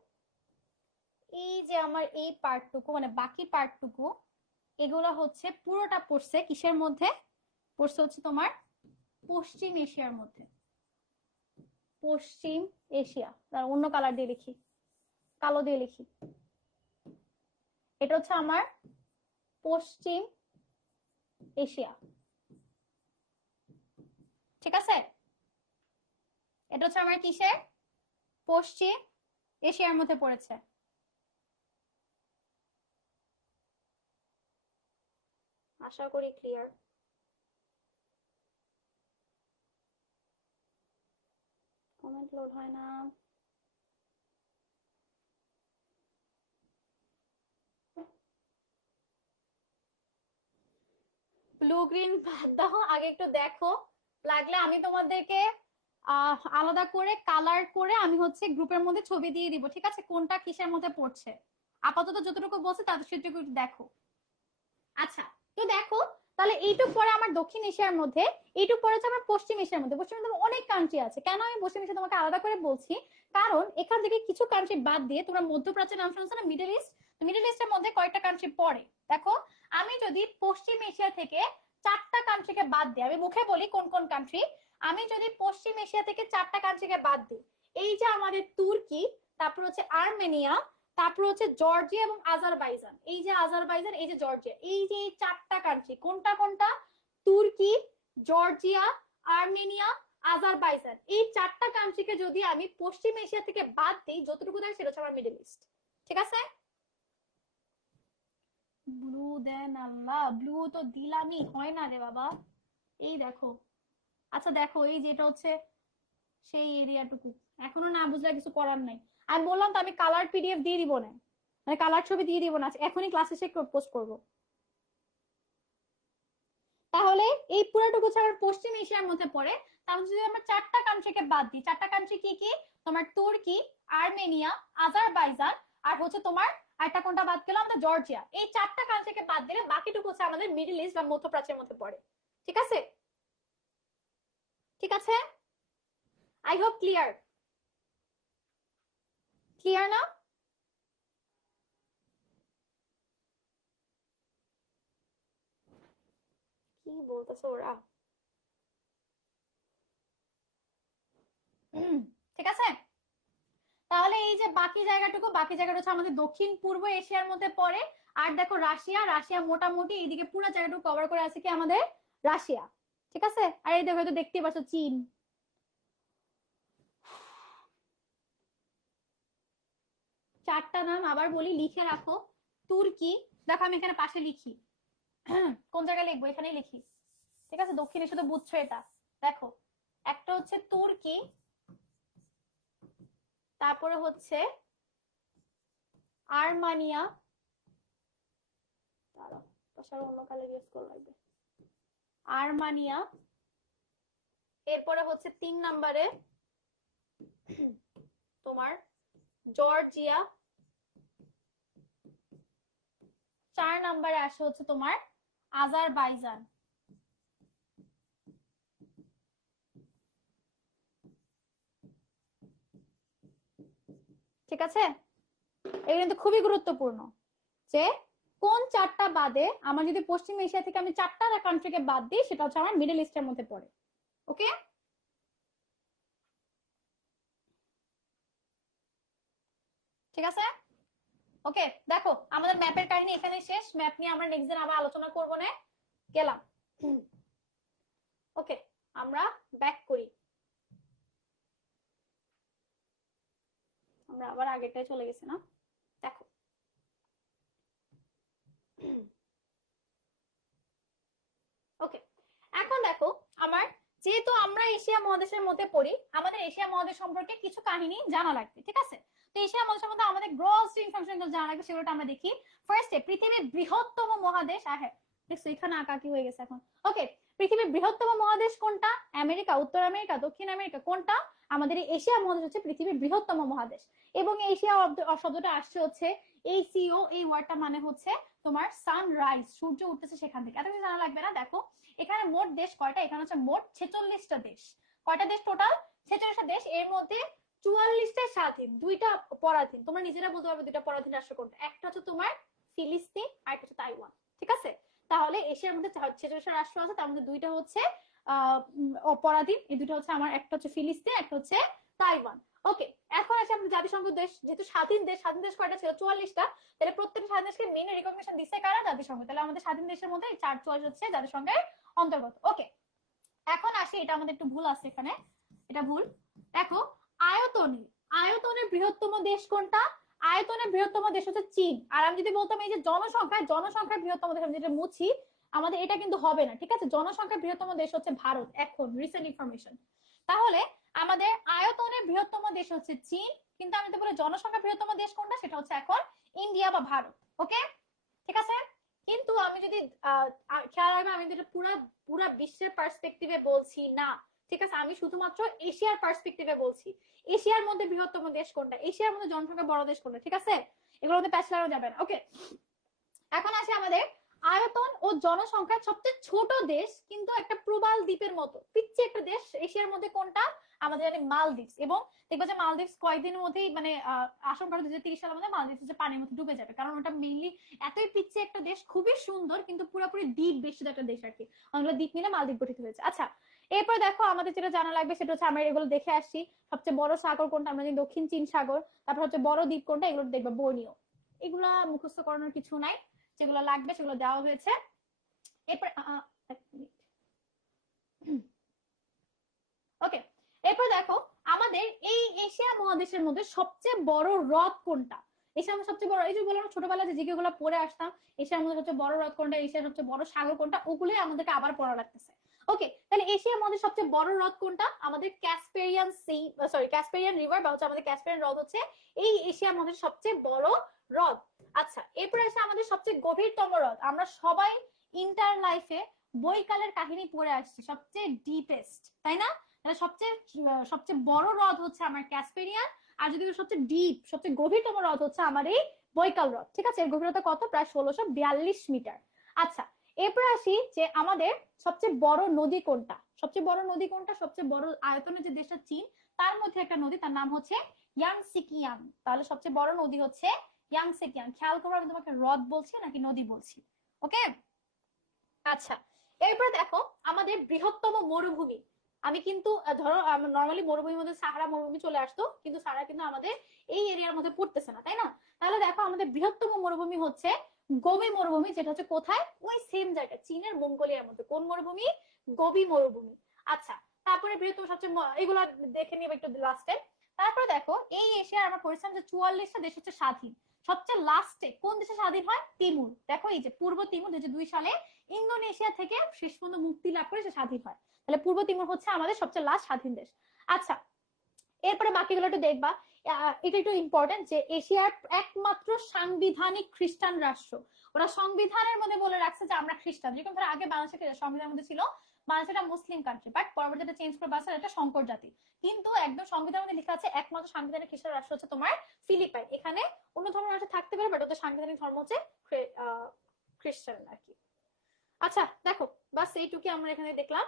এই যে আমার এই পার্টটুকু মানে বাকি পার্টটুকু, এগুলো হচ্ছে পুরোটা পড়ছে কিসের মধ্যে? পড়ছে হচ্ছে তোমার পশ্চিম এশিয়ার মধ্যে। পশ্চিম এশিয়া, তার অন্য কালার দিয়ে লিখি, কালো দিয়ে লিখি, এটা হচ্ছে আমার পশ্চিম এশিয়া, ঠিক আছে? এটা হচ্ছে আমার কিসের? পশ্চিম এশিয়ার মধ্যে পড়েছে। আশা করি ক্লিয়ার। কমেন্ট লোড হয় না। ব্লু গ্রিন বাদ দাও, আগে একটু দেখো, লাগলে আমি তোমাদেরকে আলাদা করে কালার করে আমি হচ্ছে গ্রুপের মধ্যে ছবি দিয়ে দিব, ঠিক আছে? কোনটা কিসের মধ্যে পড়ছে, আপাতত যতটুকু বলছে তাদের সেটুকু দেখো। আচ্ছা তো দেখো, তাহলে এইটুক পরে আমার দক্ষিণ এশিয়ার মধ্যে, এইটুক পরে হচ্ছে আমার পশ্চিম এশিয়ার মধ্যে। পশ্চিম এশিয়ার অনেক কান্ট্রি আছে, কেন আমি পশ্চিম এশিয়া তোমাকে আলাদা করে বলছি, কারণ এখান থেকে কিছু কান্ট্রি বাদ দিয়ে, তোমরা মধ্যপ্রাচ্যের নাম শুনছো না, মিডল ইস্ট, মিডল ইস্টের মধ্যে কয়েকটা কান্ট্রি পড়ে। দেখো আমি যদি পশ্চিম এশিয়া থেকে চারটা কান্ট্রিকে বাদ দিই, আমি মুখে বলি কোন কোন কান্ট্রি, আমি যদি পশ্চিম এশিয়া থেকে চারটা কান্ট্রিকে বাদ দিই, এই যে আমাদের তুর্কি, তারপর হচ্ছে আর্মেনিয়া, তারপর হচ্ছে জর্জিয়া এবং আজারবাইজান, এই যে আজারবাইজান, এই যে জর্জিয়া, এই যে এই চারটা কান্ট্রি, কোনটা কোনটা? তুর্কি, জর্জিয়া, আর্মেনিয়া, আজারবাইজান, এই চারটা কান্ট্রিকে যদি আমি পশ্চিম এশিয়া থেকে বাদ দিই, যতটুকু দেয় সেটা হচ্ছে আমার মিডল ইস্ট, ঠিক আছে? ব্লু দেন আল্লাহ, ব্লু তো দিলামই, হয় না রে বাবা। এই দেখো, আচ্ছা দেখো এই যেটা হচ্ছে সেই এরিয়াটুকু, এখনো না বুঝলে কিছু করার নাই। আমি বললাম তো আমি কালার পিডিএফ দিয়ে দিব না, মানে কালার ছবি দিয়ে দিব না, এখনই ক্লাসে এসে পোস্ট করবো। তাহলে এই পুরোটুকু ছাড়া পশ্চিম এশিয়ার মধ্যে পড়ে। তাহলে যদি আমরা চারটা কান্ট্রিকে বাদ দিই, চারটা কান্ট্রি কি কি? তোমার তুর্কি, আর্মেনিয়া, আজারবাইজান, আর হচ্ছে তোমার একটা কোনটা বাদ গেল আমাদের জর্জিয়া। এই চারটা কান্ট্রিকে বাদ দিলে বাকিটুকু হচ্ছে আমাদের মিডল ইস্ট বা মধ্যপ্রাচ্যের মধ্যে পড়ে। ঠিক আছে, ঠিক আছে, আই হোপ ক্লিয়ার। ক্লিয়ার না? কি বলতেছে ওরা? ঠিক আছে, তাহলে এই যে বাকি জায়গাটুকু, বাকি জায়গাটা হচ্ছে আমাদের দক্ষিণ পূর্ব এশিয়ার মধ্যে পড়ে। আর দেখো রাশিয়া, রাশিয়া মোটামুটি এইদিকে পুরো জায়গাটুকু কভার করে আছে কি আমাদের রাশিয়া। ঠিক আছে, আর এই দেখো হয়তো দেখতেই পাচ্ছ চীন। চারটা নাম আবার বলি, লিখে রাখো। তুর্কি, দেখো আমি এখানে পাশে লিখি, কোন জায়গায় লিখবো? এখানেই লিখি। ঠিক আছে, দক্ষিণ এশিয়া তো বুঝছো এটা। দেখো, একটা হচ্ছে তুর্কি, তারপরে হচ্ছে আর্মানিয়া, অন্য কালার ইউজ করা লাগবে, আর্মানিয়া। এরপরে হচ্ছে 3 নম্বরে তোমার জর্জিয়া, 4 নম্বরে আসে হচ্ছে তোমার আজারবাইজান। ঠিক আছে, এটা কিন্তু খুবই গুরুত্বপূর্ণ যে কোন চারটা বাদে আমার যদি পশ্চিম এশিয়া থেকে আমি চারটা কান্ট্রিকে বাদ দিই, সেটা হচ্ছে আমার মিডল ইস্টের মধ্যে পড়ে। ওকে, ঠিক আছে, ওকে। দেখো আমাদের ম্যাপের কাহিনী এখানে শেষ, ম্যাপ নিয়ে আমরা নেক্সট দিন আবার আলোচনা করবো না। গেলাম। ওকে, আমরা ব্যাক করি, আমরা আবার আগেরটায় চলে গেছি না? দেখো, ওকে, এখন দেখো আমার, যেহেতু আমরা এশিয়া মহাদেশের মধ্যে পড়ি, আমাদের এশিয়া মহাদেশ সম্পর্কে কিছু কাহিনী জানা লাগবে। ঠিক আছে, তো এশিয়া মহাদেশের মধ্যে আমাদের গ্রস ইনফরমেশন জানা লাগবে, সেগুলো আমরা দেখি। ফার্স্টে পৃথিবীর বৃহত্তম মহাদেশ, হ্যাঁ দেখছো এখানে আঁকা কি হয়ে গেছে এখন। ওকে, পৃথিবীর বৃহত্তম মহাদেশ কোনটা? আমেরিকা, উত্তর আমেরিকা, দক্ষিণ আমেরিকা, কোনটা? আমাদের এই এশিয়া মহাদেশ হচ্ছে পৃথিবীর বৃহত্তম মহাদেশ। এবং এশিয়া শব্দটা আসছে হচ্ছে ACO, এই ওয়ার্ডটা মানে হচ্ছে তোমার সানরাইজ, সূর্য উঠতেছে সেখান থেকে। এত কিছু জানা লাগবে না। দেখো এখানে মোট দেশ কয়টা? এখানে হচ্ছে মোট 46টা দেশ। কয়টা দেশ টোটাল? 46টা দেশ। এর মধ্যে 44টা স্বাধীন, 2টা পরাধীন। তোমরা নিজেরা বলতে পারবে 2টা পরাধীন রাষ্ট্র কোনটা। একটা হচ্ছে তোমার ফিলিস্তিন, আর একটা হচ্ছে তাইওয়ান। ঠিক আছে, তাহলে এশিয়ার মধ্যে 46টা রাষ্ট্র আছে, তার মধ্যে 2টা হচ্ছে অপরাধীন। এই 2টা হচ্ছে আমার, একটা হচ্ছে ফিলিস্তিন, একটা হচ্ছে তাইওয়ান। ওকে, এখন আছে আমাদের জাতিসংঘ দেশ। যেহেতু স্বাধীন দেশ, স্বাধীন দেশ কয়টা ছিল? 44টা। তাহলে প্রত্যেকটা স্বাধীন দেশকে মেন রিকগনিশন দিচ্ছে কারা? জাতিসংঘ। তাহলে আমাদের স্বাধীন দেশের মধ্যে 4 হচ্ছে জাতিসংঘের অন্তর্গত। ওকে, এখন আসি, এটা আমাদের একটু ভুল আছে এখানে, এটা ভুল। দেখো আয়তনে, আয়তনের বৃহত্তম দেশ কোনটা? আয়তনের বৃহত্তম দেশ হচ্ছে চীন। আর আমি যদি বলতাম এই যে জনসংখ্যার বৃহত্তম দেশ, আমি যেটা মুছি, আমাদের এটা কিন্তু হবে না। ঠিক আছে, জনসংখ্যার বৃহত্তম দেশ হচ্ছে ভারত, এখন রিসেন্ট ইনফরমেশন। তাহলে আমাদের আয়তনের বৃহত্তম দেশ হচ্ছে চীন, কিন্তু আমি তো বলি জনসংখ্যার বৃহত্তম দেশ কোনটা, সেটা হচ্ছে এখন ইন্ডিয়া বা ভারত। ওকে, ঠিক আছে, কিন্তু আমি যদি খেয়াল রাখবে, আমি যেটা পুরা পুরা বিশ্বের পার্সপেক্টিভে বলছি না। ঠিক আছে, আমি শুধুমাত্র এশিয়ার পার্সপেক্টিভে বলছি। এশিয়ার মধ্যে বৃহত্তম দেশ কোনটা, এশিয়ার মধ্যে জনসংখ্যা বড় দেশ কোনটা। ঠিক আছে, এগুলোর মধ্যে প্যাচ লাগানো যাবে না। ওকে, এখন আসে আমাদের আয়তন ও জনসংখ্যার সবচেয়ে ছোট দেশ, কিন্তু একটা প্রবাল দ্বীপের মতো পিচ্ছি একটা দেশ এশিয়ার মধ্যে, কোনটা? আমাদের মালদ্বীপস। এবং দেখবো যে মালদ্বীপস কয়েকদিনের মধ্যেই মানে আশঙ্কা 2030 সালের মধ্যে মালদ্বীপস হচ্ছে পানির মধ্যে ডুবে যাবে, কারণ ওটা মেইনলি এতই পিচ্ছি একটা দেশ, খুবই সুন্দর কিন্তু পুরোপুরি দ্বীপ বেষ্টিত একটা দেশ আর কি। অনেকগুলো দ্বীপ মিলে মালদ্বীপ গঠিত হয়েছে। আচ্ছা, এরপর দেখো আমাদের যেটা জানা লাগবে সেটা হচ্ছে, আমরা এগুলো দেখে আসছি, সবচেয়ে বড় সাগর কোনটা? আমরা জানি দক্ষিণ চীন সাগর। তারপর হচ্ছে বড় দ্বীপ কোনটা? এগুলো দেখবে বর্নিও। এগুলা মুখস্থ করানোর কিছু নাই, যেগুলো লাগবে সেগুলো দেওয়া হয়েছে। এরপর ওকে, এরপর দেখো আমাদের এই এশিয়া মহাদেশের মধ্যে সবচেয়ে বড় হ্রদ কোনটা? এশিয়ার মধ্যে সবচেয়ে বড়, এই যে বললাম ছোটবেলায় যে জিকে গুলো পড়ে আসতাম, এশিয়ার মধ্যে সবচেয়ে বড় হ্রদ কোনটা, এশিয়ার সবচেয়ে বড় সাগর কোনটা, ওগুলোই আমাদেরকে আবার পড়া লাগতেছে। ওকে, তাহলে এশিয়ার মধ্যে সবচেয়ে বড় হ্রদ কোনটা? আমাদের Caspian sea, sorry Caspian river, বা হচ্ছে আমাদের ক্যাসপিয়ান হ্রদ হচ্ছে এই এশিয়ার মধ্যে সবচেয়ে বড় হ্রদ। আচ্ছা, এরপরে আসে আমাদের সবচেয়ে গভীরতম হ্রদ। আমরা সবাই ইন্টার লাইফে বৈকালের কাহিনী পড়ে আসছি, সবচেয়ে ডিপেস্ট, তাই না? তাহলে সবচেয়ে বড় হ্রদ হচ্ছে আমার ক্যাসপেরিয়ান, আর যদি সবচেয়ে ডিপ, সবচেয়ে গভীরতম হ্রদ হচ্ছে আমার এই বৈকাল হ্রদ। ঠিক আছে, এর গভীরতা কত? প্রায় 1642 মিটার। আচ্ছা, এরপর আসি যে আমাদের সবচেয়ে বড় নদী কোনটা। সবচেয়ে বড় নদী কোনটা? সবচেয়ে বড় আয়তনে যে দেশটা চীন, তার মধ্যে একটা নদী, তার নাম হচ্ছে ইয়াংসিকিয়াং। তাহলে সবচেয়ে বড় নদী হচ্ছে ইয়াংসিকিয়াং। খেয়াল করো আমি তোমাকে হ্রদ বলছি নাকি নদী বলছি। ওকে, আচ্ছা, এরপর দেখো আমাদের বৃহত্তম মরুভূমি। আমি কিন্তু ধরো নর্মালি মরুভূমির মধ্যে সাহারা মরুভূমি চলে আসতো, কিন্তু সাহারা কিন্তু আমাদের এই এরিয়ার মধ্যে পড়তেছে না, তাই না? তাহলে দেখো আমাদের বৃহত্তম মরুভূমি হচ্ছে গোবি মরুভূমি, যেটা হচ্ছে কোথায়? ওই সেম জায়গায়, চীনের মঙ্গোলিয়ার মধ্যে। কোন মরুভূমি? গোবি মরুভূমি। আচ্ছা, তারপরে বৃহত্তম সবচেয়ে এগুলা দেখে নিবে একটু লাস্টে। তারপরে দেখো এই এশিয়ার আমরা পড়েছিলাম যে 44টা দেশ হচ্ছে স্বাধীন। সবচেয়ে লাস্টে কোন দেশে স্বাধীন হয়? তিমুর। দেখো এই যে পূর্ব তিমুর 2002 সালে ইন্দোনেশিয়া থেকে শেষ পর্যন্ত মুক্তি লাভ করে সে স্বাধীন হয়। তাহলে পূর্ব তিমুর হচ্ছে আমাদের সবচেয়ে লাস্ট স্বাধীন দেশ। আচ্ছা, এরপরে বাকিগুলো একটু দেখবা। এটা একটু ইম্পর্টেন্ট যে এশিয়ার একমাত্র সাংবিধানিক খ্রিস্টান রাষ্ট্র। ওরা সংবিধানের মধ্যে বলে রাখছে যে আমরা খ্রিস্টান। যেরকম ধরো আগে বাংলাদেশের সংবিধানের মধ্যে ছিল বাংলাদেশ একটা মুসলিম কান্ট্রি, বাট পরবর্তীতে চেঞ্জ করে বাংলাদেশ একটা সংকর জাতি। কিন্তু একদম সংবিধানের মধ্যে লেখা আছে একমাত্র সাংবিধানিক খ্রিস্টান রাষ্ট্র হচ্ছে তোমার ফিলিপাইন। এখানে অন্য ধর্মের রাষ্ট্র থাকতে পারে, বাট ওদের সাংবিধানিক ধর্ম হচ্ছে খ্রিস্টান আর কি। আচ্ছা দেখো, বাস এইটুকু আমরা এখানে দেখলাম।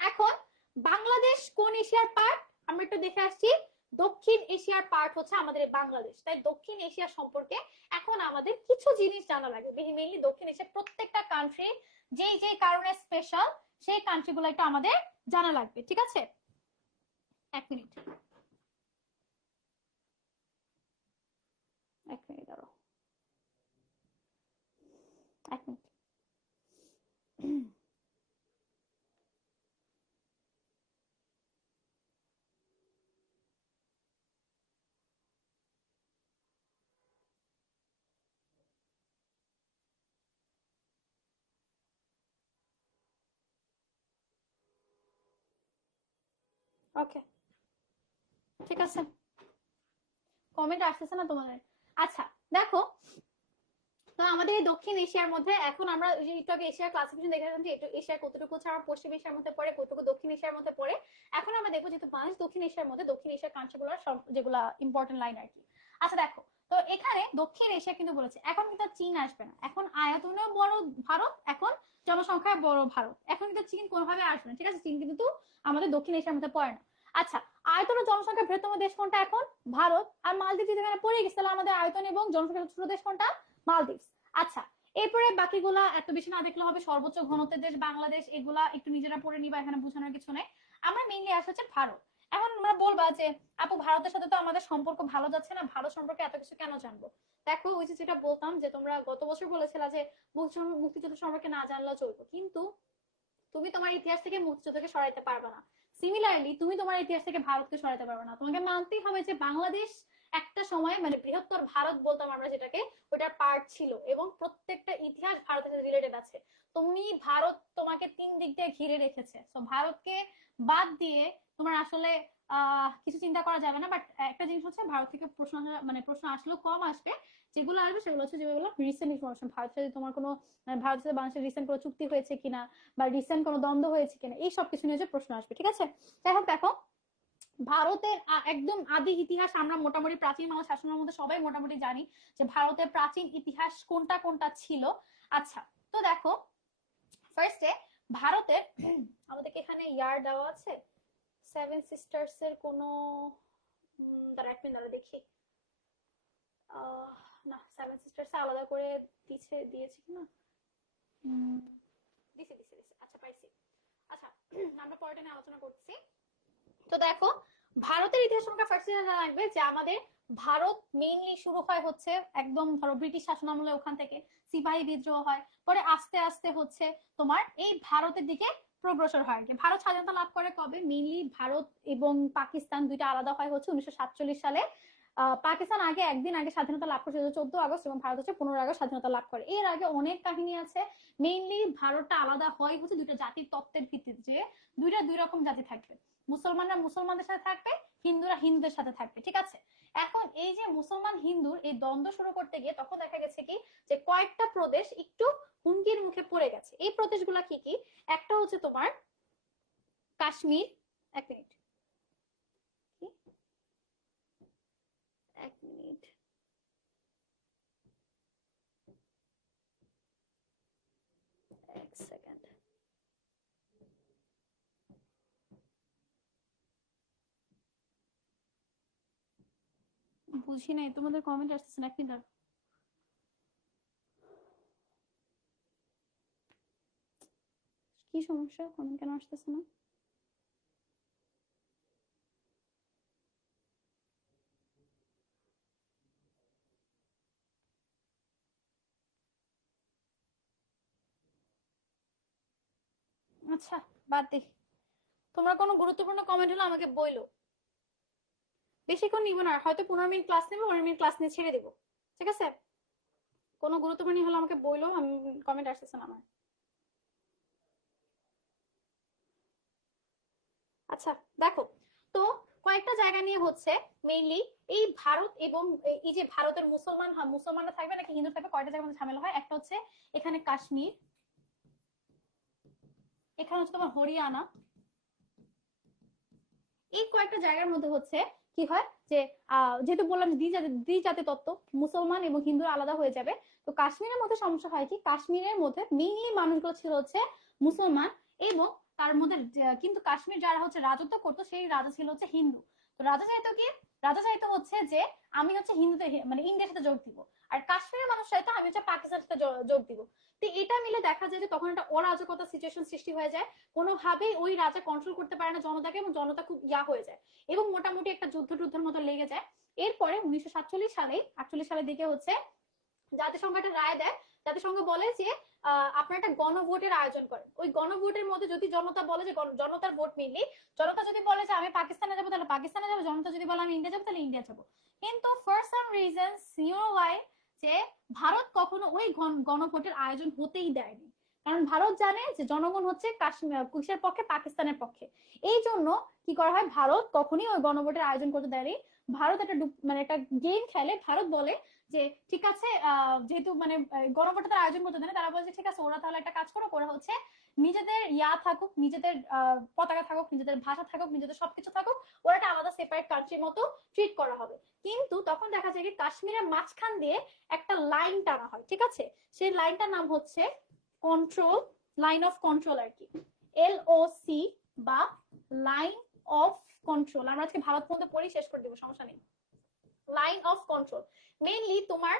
এখন বাংলাদেশ কোন এশিয়ার পার্ট আমরা একটু দেখে আসছি। দক্ষিণ এশিয়ার পার্ট হচ্ছে আমাদের বাংলাদেশ। তাই দক্ষিণ এশিয়া সম্পর্কে এখন আমাদের কিছু জিনিস জানা লাগে। মেইনলি দক্ষিণ এশিয়ার প্রত্যেকটা কান্ট্রি যেই যেই কারণে স্পেশাল, সেই কান্ট্রিগুলো একটু আমাদের জানা লাগবে। ঠিক আছে, এক মিনিট দাঁড়াও, এক মিনিট। ওকে, ঠিক আছে, কমেন্ট আসতেছে না তোমাদের? আচ্ছা দেখো, তো আমাদের এই দক্ষিণ এশিয়ার মধ্যে এখন আমরা একটু আগে এশিয়ার ক্লাসিফিকেশন দেখেছিলাম যে একটু এশিয়ার কতটুকু হচ্ছে আমার পশ্চিম এশিয়ার মধ্যে পড়ে, কতটুকু দক্ষিণ এশিয়ার মধ্যে পড়ে। এখন আমরা দেখবো যেহেতু বাংলাদেশ দক্ষিণ এশিয়ার মধ্যে, দক্ষিণ এশিয়ার কান্ট্রিগুলোর যেগুলা ইম্পর্টেন্ট লাইন আর কি। আচ্ছা দেখো, তো এখানে দক্ষিণ এশিয়া কিন্তু বলেছে, এখন কিন্তু চীন আসবে না। এখন আয়তনেও বড় ভারত, এখন জনসংখ্যায় বড় ভারত, এখন কিন্তু চীন কোনোভাবে আসবে না। ঠিক আছে, চীন কিন্তু আমাদের দক্ষিণ এশিয়ার মধ্যে পড়ে না। আচ্ছা, আয়তন ও জনসংখ্যা বৃহত্তম দেশ কোনটা? এখন ভারত। আর মালদ্বীপ যেখানে পড়ে গেছে, তাহলে আমাদের আয়তন এবং জনসংখ্যা ছোট দেশ কোনটা? মালদ্বীপ। আচ্ছা, এরপরে বাকিগুলা এত বেশি না দেখলে হবে। সর্বোচ্চ ঘনত্বের দেশ বাংলাদেশ, এগুলা একটু নিজেরা পড়ে নিবা, এখানে বোঝানোর কিছু নেই। আমরা মেইনলি আসা হচ্ছে ভারত। এখন আমরা বলবা যে আপু ভারতের সাথে তো আমাদের সম্পর্ক ভালো যাচ্ছে না, ভারত সম্পর্কে এত কিছু কেন জানবো? দেখো ওই যে যেটা বলতাম যে তোমরা গত বছর বলেছিলা যে মুক্তিযুদ্ধ সম্পর্কে না জানলেও চলবে, কিন্তু তুমি তোমার ইতিহাস থেকে মুক্তিযুদ্ধকে সরাইতে পারবে না। সিমিলারলি তুমি তোমার ইতিহাস থেকে ভারতকে সরাইতে পারবে না। তোমাকে মানতেই হবে যে বাংলাদেশ একটা সময় মানে বৃহত্তর ভারত বলতাম আমরা যেটাকে, ওটার পার্ট ছিল, এবং প্রত্যেকটা ইতিহাস ভারতের সাথে রিলেটেড আছে। তুমি ভারত তোমাকে তিন দিক দিয়ে ঘিরে রেখেছে, তো ভারতকে বাদ দিয়ে তোমার আসলে কিছু চিন্তা করা যাবে না। বাট একটা জিনিস হচ্ছে, ভারত থেকে প্রশ্ন আসলেও কম আসবে। যেগুলো আসবে সেগুলো হচ্ছে যেগুলো রিসেন্ট ইনফরমেশন, ভারতের সাথে তোমার কোনো ভারতের সাথে বাংলাদেশের রিসেন্ট কোনো চুক্তি হয়েছে কিনা, বা রিসেন্ট কোনো দ্বন্দ্ব হয়েছে কিনা, এই সব কিছু নিয়ে যে প্রশ্ন আসবে। ঠিক আছে, যাই হোক দেখো, ভারতের একদম আদি ইতিহাস আমরা মোটামুটি প্রাচীন বাংলা শাসনের মধ্যে সবাই মোটামুটি জানি যে ভারতের প্রাচীন ইতিহাস কোনটা কোনটা ছিল। আচ্ছা, তো দেখো ফার্স্টে ভারতের আমাদেরকে এখানে ইয়ার দেওয়া আছে সেভেন সিস্টার্স এর কোনো দাঁড়া এক মিনিট দেখি। না, সেভেন সিস্টার্স আলাদা করে দিয়েছে কিনা, দিছে দিছে দিছে। আচ্ছা পাইছি। আচ্ছা, আমরা পরে নিয়ে আলোচনা করছি। তো দেখো, ভারতের ইতিহাস সম্পর্কে ফার্স্ট জানা লাগবে যে আমাদের ভারত মেইনলি শুরু হয় হচ্ছে একদম ধরো ব্রিটিশ শাসন আমলে, ওখান থেকে সিপাহী বিদ্রোহ হয়, পরে আস্তে আস্তে হচ্ছে তোমার এই ভারতের দিকে প্রগ্রসর হয়। ভারত স্বাধীনতা লাভ করে কবে? মেইনলি ভারত এবং পাকিস্তান দুইটা আলাদা হয় হচ্ছে 1947 সালে। পাকিস্তান একদিন আগে স্বাধীনতা লাভ করেছে 14 আগস্ট, এবং ভারত হচ্ছে 15 আগস্ট স্বাধীনতা লাভ করে। এর আগে অনেক কাহিনী আছে। মেইনলি ভারতটা আলাদা হয় হচ্ছে দুইটা জাতির তত্ত্বের ভিত্তিতে, যে দুই রকম জাতি থাকবে, মুসলমানরা মুসলমানদের সাথে থাকবে, হিন্দুরা হিন্দুদের সাথে থাকবে। ঠিক আছে, এখন এই যে মুসলমান হিন্দুর এই দ্বন্দ্ব শুরু করতে গিয়ে তখন দেখা গেছে কি যে কয়েকটা প্রদেশ একটু হুমকির মুখে পড়ে গেছে। এই প্রদেশগুলা কি কি? একটা হচ্ছে তোমার কাশ্মীর, এক মিনিট, এক মিনিট, এক সেকেন্ড, বুঝি নাই তোমাদের কমেন্ট আসতেছে না, কিন্তু কি সমস্যা, কমেন্ট কেন আসতেছে না? আচ্ছা বাদ দে, তোমরা কোনো গুরুত্বপূর্ণ কমেন্ট হলে আমাকে বইলো। বেশিক্ষণ নিব না, হয়তো 15 মিনিট ক্লাস নেবো, 15 মিনিট ক্লাস নিয়ে ছেড়ে দিব, ঠিক আছে? কোনো গুরুত্বপূর্ণ হলে আমাকে বইলো, আমি কমেন্ট আসতেছে না আমার। আচ্ছা দেখো, তো কয়েকটা জায়গা নিয়ে হচ্ছে মেইনলি এই ভারত এবং এই যে ভারতের মুসলমানরা থাকবে নাকি হিন্দু থাকবে, কয়টা জায়গার মধ্যে ঝামেলা হয়। একটা হচ্ছে এখানে কাশ্মীর, এখানে হচ্ছে তোমার হরিয়ানা, এই কয়েকটা জায়গার মধ্যে হচ্ছে কি হয় যে যেহেতু বললাম দ্বিজাতি তত্ত্ব, মুসলমান এবং হিন্দু আলাদা হয়ে যাবে। তো কাশ্মীরের মধ্যে সমস্যা হয় কি, কাশ্মীরের মধ্যে মেইনলি মানুষগুলো ছিল হচ্ছে মুসলমান, এবং তার মধ্যে কিন্তু কাশ্মীর যারা হচ্ছে রাজত্ব করতো সেই রাজা ছিল হচ্ছে হিন্দু। তো রাজা চাইতো কি, রাজা চাইতো হচ্ছে যে আমি হচ্ছে হিন্দুদের মানে ইন্ডিয়ার সাথে যোগ দিব, আর কাশ্মীরের মানুষ চাইতো আমি হচ্ছে পাকিস্তানের সাথে যোগ দিব। তো এটা মিলে দেখা যায় যে তখন একটা অরাজকতা সিচুয়েশন সৃষ্টি হয়ে যায়, কোনোভাবেই ওই রাজা কন্ট্রোল করতে পারে না জনতাকে, এবং জনতা খুব হয়ে যায়, এবং মোটামুটি একটা যুদ্ধের মতো লেগে যায়। এরপরে 1947 সালে 48 সালের দিকে হচ্ছে জাতিসংঘ একটা রায় দেয়। জাতিসংঘ বলে যে আপনারা একটা গণভোটের আয়োজন করেন। ওই গণভোটের মধ্যে যদি জনতা বলে যে জনতার ভোট মিললি, জনতা যদি বলে যে আমি পাকিস্তানে যাবো তাহলে পাকিস্তানে যাবো, জনতা যদি বলে আমি ইন্ডিয়া যাবো তাহলে ইন্ডিয়া যাবো। কিন্তু for some reasons you know why, যে ভারত কখনো ওই গণভোটের আয়োজন হতেই দেয়নি, কারণ ভারত জানে যে জনগণ হচ্ছে কিসের পক্ষে, পাকিস্তানের পক্ষে। এই জন্য কি করা হয়, ভারত কখনই ওই গণভোটের আয়োজন করতে দেয়নি। ভারত একটা মানে একটা গেম খেলে, ভারত বলে যে ঠিক আছে যেহেতু মানে গণভোটের আয়োজন করতে দেয়, তারা বলছে ঠিক আছে ওরা তাহলে একটা কাজ করো, ওরা হচ্ছে নিজেদের থাকুক, নিজেদের পতাকা থাকুক, নিজেদের ভাষা থাকুক, নিজেদের সবকিছু থাকুক, ওরা একটা আলাদা সেপারেট কান্ট্রির মতো ট্রিট করা হবে। কিন্তু তখন দেখা যায় কি কাশ্মীরের মাঝখান দিয়ে একটা লাইন টানা হয়, ঠিক আছে? সেই লাইনটার নাম হচ্ছে কন্ট্রোল, লাইন অফ কন্ট্রোল আর কি, LOC বা লাইন অফ কন্ট্রোল। আমরা আজকে ভারত মধ্যে পড়ি, শেষ করে দিব, সমস্যা নেই। লাইন অফ কন্ট্রোল মেইনলি তোমার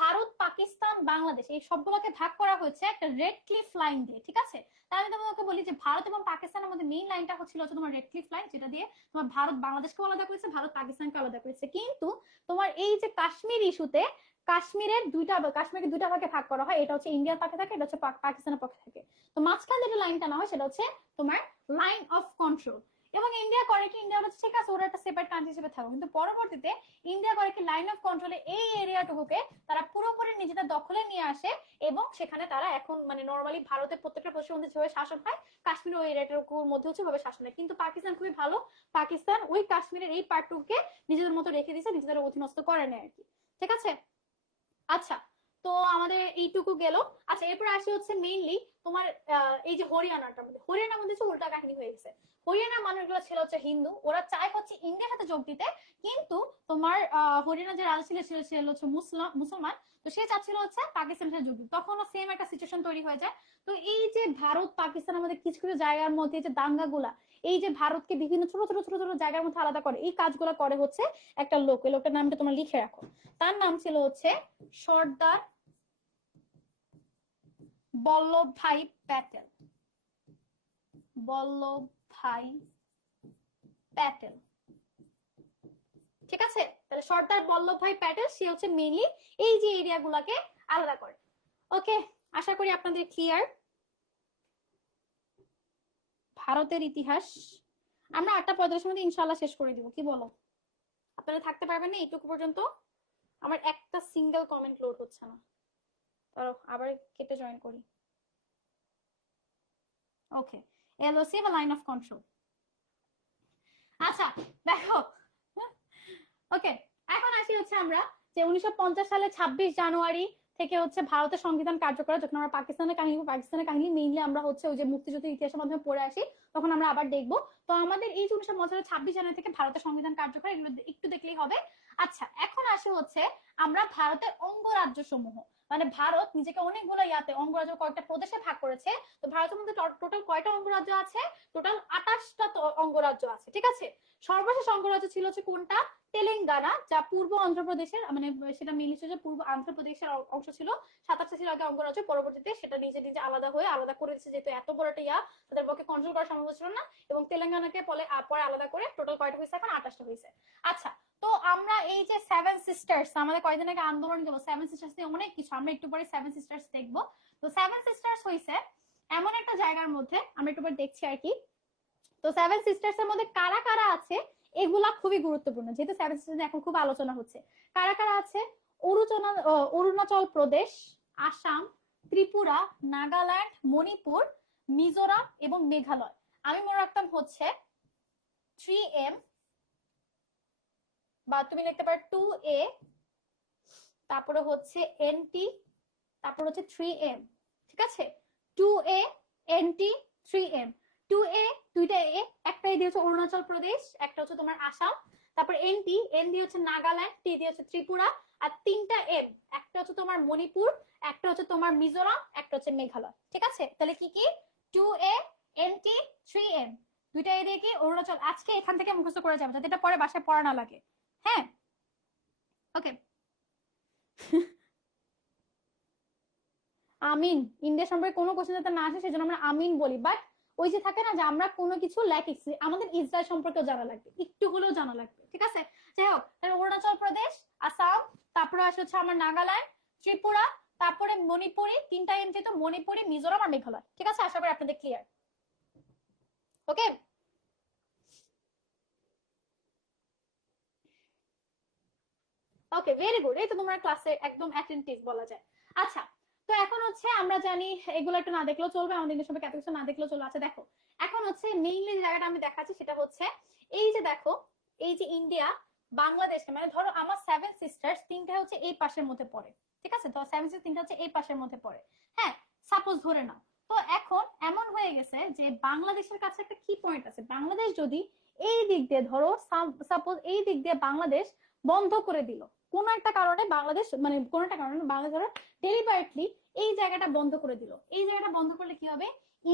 ভারত, পাকিস্তান, বাংলাদেশ এই সবগুলোকে ভাগ করা হয়েছে একটা রেড ক্লিফ লাইন দিয়ে, ঠিক আছে? তাহলে আমি তোমাকে বলি যে ভারত এবং পাকিস্তানের মধ্যে মেইন লাইনটা হচ্ছিল তোমার রেড ক্লিফ লাইন, যেটা দিয়ে তোমার ভারত বাংলাদেশকে আলাদা করেছে, ভারত পাকিস্তানকে আলাদা করেছে। কিন্তু তোমার এই যে কাশ্মীর ইস্যুতে কাশ্মীরকে দুইটা ভাগে ভাগ করা হয়, এটা হচ্ছে ইন্ডিয়ার পক্ষে থাকে, এটা হচ্ছে পাকিস্তানের পক্ষে থাকে। তো মাঝখানে যেটা লাইনটা না হয় সেটা হচ্ছে তোমার লাইন অফ কন্ট্রোল। এবং ইন্ডিয়া করে কি, ইন্ডিয়া হচ্ছে ঠিক আছে ওরা একটা সেপারেট কান্ট্রি হিসেবে থাকবে, কিন্তু পরবর্তীতে ইন্ডিয়া করে কি লাইন অফ কন্ট্রোলে এই এরিয়াটুকুকে তারা পুরোপুরি নিজেদের দখলে নিয়ে আসে, এবং সেখানে তারা এখন মানে নর্মালি ভারতের প্রত্যেকটা প্রদেশের মধ্যে যেভাবে শাসন হয়, কাশ্মীর ওই এরিয়াটুকুর মধ্যে হচ্ছে ভাবে শাসন হয়। কিন্তু পাকিস্তান খুবই ভালো, পাকিস্তান ওই কাশ্মীরের এই পার্টটুকুকে নিজেদের মতো রেখে দিয়েছে, নিজেদের অধীনস্থ করে নেয় আর কি, ঠিক আছে? আচ্ছা, তো আমাদের এইটুকু গেল। আচ্ছা এরপর আসি হচ্ছে মেইনলি তোমার এই যে হরিয়ানার মধ্যে উল্টা কাহিনী হয়ে গেছে। হরিয়ানার মানুষগুলো ছিল হচ্ছে হিন্দু, ওরা চায় হচ্ছে ইন্ডিয়ার সাথে যোগ দিতে, কিন্তু তোমার হরিয়ানা যে রাজা ছিল হচ্ছে মুসলমান, তো সে চাচ্ছিল হচ্ছে পাকিস্তানের সাথে যোগ দিতে, তখনও সেম একটা সিচুয়েশন তৈরি হয়ে যায়। তো এই যে ভারত পাকিস্তানের মধ্যে কিছু কিছু জায়গার মধ্যে যে দাঙ্গাগুলা, এই যে ভারতকে বিভিন্ন ছোট ছোট ছোট ছোট জায়গার মধ্যে আলাদা করে, এই কাজগুলো করে হচ্ছে একটা লোক, এই লোকটার নামটা তোমরা লিখে রাখো। তার নাম ছিল হচ্ছে সর্দার বল্লভ ভাই প্যাটেল, বল্লভ ভাই প্যাটেল, ঠিক আছে? তাহলে সর্দার বল্লভ ভাই প্যাটেল সে হচ্ছে মেইনলি এই যে এরিয়া গুলাকে আলাদা করে। ওকে, আশা করি আপনাদের ক্লিয়ার। ভারতের ইতিহাস আমরা 8টা 45 মধ্যে ইনশাল্লাহ শেষ করে দিব, কি বলো? আপনারা থাকতে পারবেন না এইটুকু পর্যন্ত? আমার একটা সিঙ্গেল কমেন্ট লোড হচ্ছে না, তারও আবার কেটে জয়েন করি। ওকে, LOC বা লাইন অফ কন্ট্রোল। আচ্ছা দেখো, ওকে, এখন আসি হচ্ছে আমরা যে 1950 সালে 26 জানুয়ারি থেকে হচ্ছে ভারতের সংবিধান কার্যকর। যখন আমরা পাকিস্তানের কাহিনী মেইনলি আমরা হচ্ছে ওই যে মুক্তিযুদ্ধের ইতিহাসের মাধ্যমে পড়ে আসি, তখন আমরা আবার দেখবো। তো আমাদের এই 1950 সালে 26 জানুয়ারি থেকে ভারতের সংবিধান কার্যকর, এগুলো একটু দেখলেই হবে। আচ্ছা, এখন আসে হচ্ছে আমরা ভারতের অঙ্গরাজ্য সমূহ, মানে ভারত নিজেকে অনেকগুলো অঙ্গরাজ্য কয়েকটা প্রদেশে ভাগ করেছে। তো ভারতের মধ্যে টোটাল কয়টা অঙ্গরাজ্য আছে? টোটাল 28টা অঙ্গরাজ্য আছে, ঠিক আছে। সর্বশেষ অঙ্গরাজ্য ছিল হচ্ছে কোনটা? তেলেঙ্গানা, যা পূর্ব অন্ধ্রপ্রদেশের, মানে সেটা মিলিত যে পূর্ব আন্ধ্রপ্রদেশের অংশ ছিল। 27টা ছিল আগে অঙ্গরাজ্য, পরবর্তীতে সেটা নিজে নিজে আলাদা হয়ে আলাদা করে দিচ্ছে, যেহেতু এত বড় একটা তাদের পক্ষে কন্ট্রোল করা সম্ভব ছিল না। এবং তেলেঙ্গানাকে পরে আলাদা করে টোটাল কয়টা হয়েছে? এখন 28টা হয়েছে। আচ্ছা, তো আমরা এই যে সেভেন সিস্টার্স, আমাদের কয়দিন আগে আন্দোলন গেল সেভেন সিস্টার্স নিয়ে অনেক কিছু, আমরা একটু পরে সেভেন সিস্টার্স দেখবো। তো সেভেন সিস্টার্স হয়েছে এমন একটা জায়গার মধ্যে, আমরা একটু পরে দেখছি আর কি। তো সেভেন সিস্টার্স এর মধ্যে কারা কারা আছে এগুলা খুবই গুরুত্বপূর্ণ, যেহেতু সেভেন সিস্টার্স এখন খুব আলোচনা হচ্ছে। কারা কারা আছে? অরুণাচল প্রদেশ, আসাম, ত্রিপুরা, নাগাল্যান্ড, মণিপুর, মিজোরাম এবং মেঘালয়। আমি মনে রাখতাম হচ্ছে 3M, বা তুমি লিখতে পারো 2A, তারপরে হচ্ছে NT, তারপর হচ্ছে 3M, ঠিক আছে। 2A, NT, 3M। 2A, দুইটা এ, একটা এ দিয়ে হচ্ছে অরুণাচল প্রদেশ, একটা হচ্ছে তোমার আসাম। তারপর NT, N দিয়ে হচ্ছে নাগাল্যান্ড, T দিয়ে হচ্ছে ত্রিপুরা। আর 3টা M, একটা হচ্ছে তোমার মণিপুর, একটা হচ্ছে তোমার মিজোরাম, একটা হচ্ছে মেঘালয়, ঠিক আছে। তাহলে কি কি? 2A, NT, 3M, দুইটা এ দিয়ে কি অরুণাচল। আজকে এখান থেকে মুখস্থ করে যাবে, যাতে এটা পরে বাসায় পড়া না লাগে। হ্যাঁ, ওকে। আমিন, ইন্ডিয়া সম্পর্কে কোনো কোশ্চেন যাতে না আসে সেজন্য আমরা আমিন বলি। বাট ওই যে থাকে না যে আমরা কোনো কিছু ল্যাকিংস, আমাদের ইসরায়েল সম্পর্কেও জানা লাগবে, একটু হলেও জানা লাগবে, ঠিক আছে। যাই হোক, তাহলে অরুণাচল প্রদেশ, আসাম, তারপরে আসে হচ্ছে আমার নাগাল্যান্ড, ত্রিপুরা, তারপরে মণিপুরি, 3টা এম যেহেতু মণিপুরি, মিজোরাম আর মেঘালয়, ঠিক আছে। আশা করি আপনাদের ক্লিয়ার। ওকে, ওকে, ভেরি গুড। এই তো তোমরা ক্লাসে একদম অ্যাটেন্টিভ বলা যায়। আচ্ছা, তো এখন হচ্ছে আমরা জানি এগুলো একটু না দেখলেও চলবে, আমাদের ইংলিশ সবাই এত কিছু না দেখলেও চলবে। আচ্ছা দেখো, এখন হচ্ছে মেইনলি যে জায়গাটা আমি দেখাচ্ছি সেটা হচ্ছে এই যে দেখো, এই যে ইন্ডিয়া বাংলাদেশকে, মানে ধরো আমার সেভেন সিস্টার্স 3টে হচ্ছে এই পাশের মধ্যে পড়ে, ঠিক আছে। তো সেভেন সিস্টার 3টে হচ্ছে এই পাশের মধ্যে পড়ে, হ্যাঁ, সাপোজ ধরে নাও। তো এখন এমন হয়ে গেছে যে বাংলাদেশের কাছে একটা কি পয়েন্ট আছে। বাংলাদেশ যদি এই দিক দিয়ে ধরো, সাপোজ এই দিক দিয়ে বাংলাদেশ বন্ধ করে দিল কোন একটা কারণে, বাংলাদেশ মানে কোন একটা কারণে বাংলাদেশ ধরো ডেলিভারেটলি এই জায়গাটা বন্ধ করে দিল। এই জায়গাটা বন্ধ করলে কি হবে?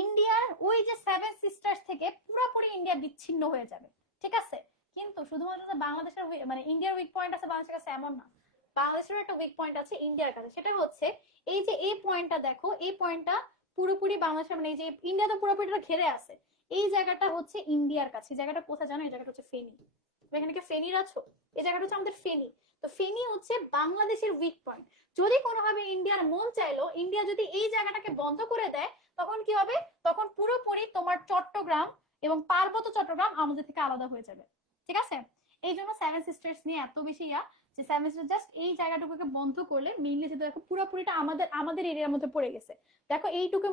ইন্ডিয়ার ওই যে সেভেন সিস্টার্স থেকে পুরোপুরি ইন্ডিয়া বিচ্ছিন্ন হয়ে যাবে, ঠিক আছে। কিন্তু শুধুমাত্র বাংলাদেশের মানে ইন্ডিয়ার উইক পয়েন্ট আছে বাংলাদেশের কাছে এমন না, বাংলাদেশের একটা উইক পয়েন্ট আছে ইন্ডিয়ার কাছে। সেটা হচ্ছে এই যে এই পয়েন্টটা দেখো, এই পয়েন্টটা পুরোপুরি বাংলাদেশের, মানে এই যে ইন্ডিয়া তো পুরোপুরিটা ঘেরে আছে, এই জায়গাটা হচ্ছে ইন্ডিয়ার কাছে। জায়গাটা কোথায় জানো? এই জায়গাটা হচ্ছে ফেনী। এখানে কি ফেনীর আছো? এই জায়গাটা হচ্ছে আমাদের ফেনী। তো ফেনী হচ্ছে বাংলাদেশের উইক পয়েন্ট। যদি কোনোভাবে ইন্ডিয়ার মন চাইলো, ইন্ডিয়া যদি এই জায়গাটাকে বন্ধ করে দেয়, তখন কি হবে? তখন পুরোপুরি তোমার চট্টগ্রাম এবং পার্বত্য চট্টগ্রাম আমাদের থেকে আলাদা হয়ে যাবে, ঠিক আছে। এই জন্য সেভেন সিস্টার্স নিয়ে এত বেশি যে সেভেন সিস্টার জাস্ট এই জায়গাটুকুকে বন্ধ করলে মেইনলি যেটা দেখো পুরোপুরিটা আমাদের আমাদের এরিয়ার মধ্যে পড়ে গেছে। দেখো এইটুকু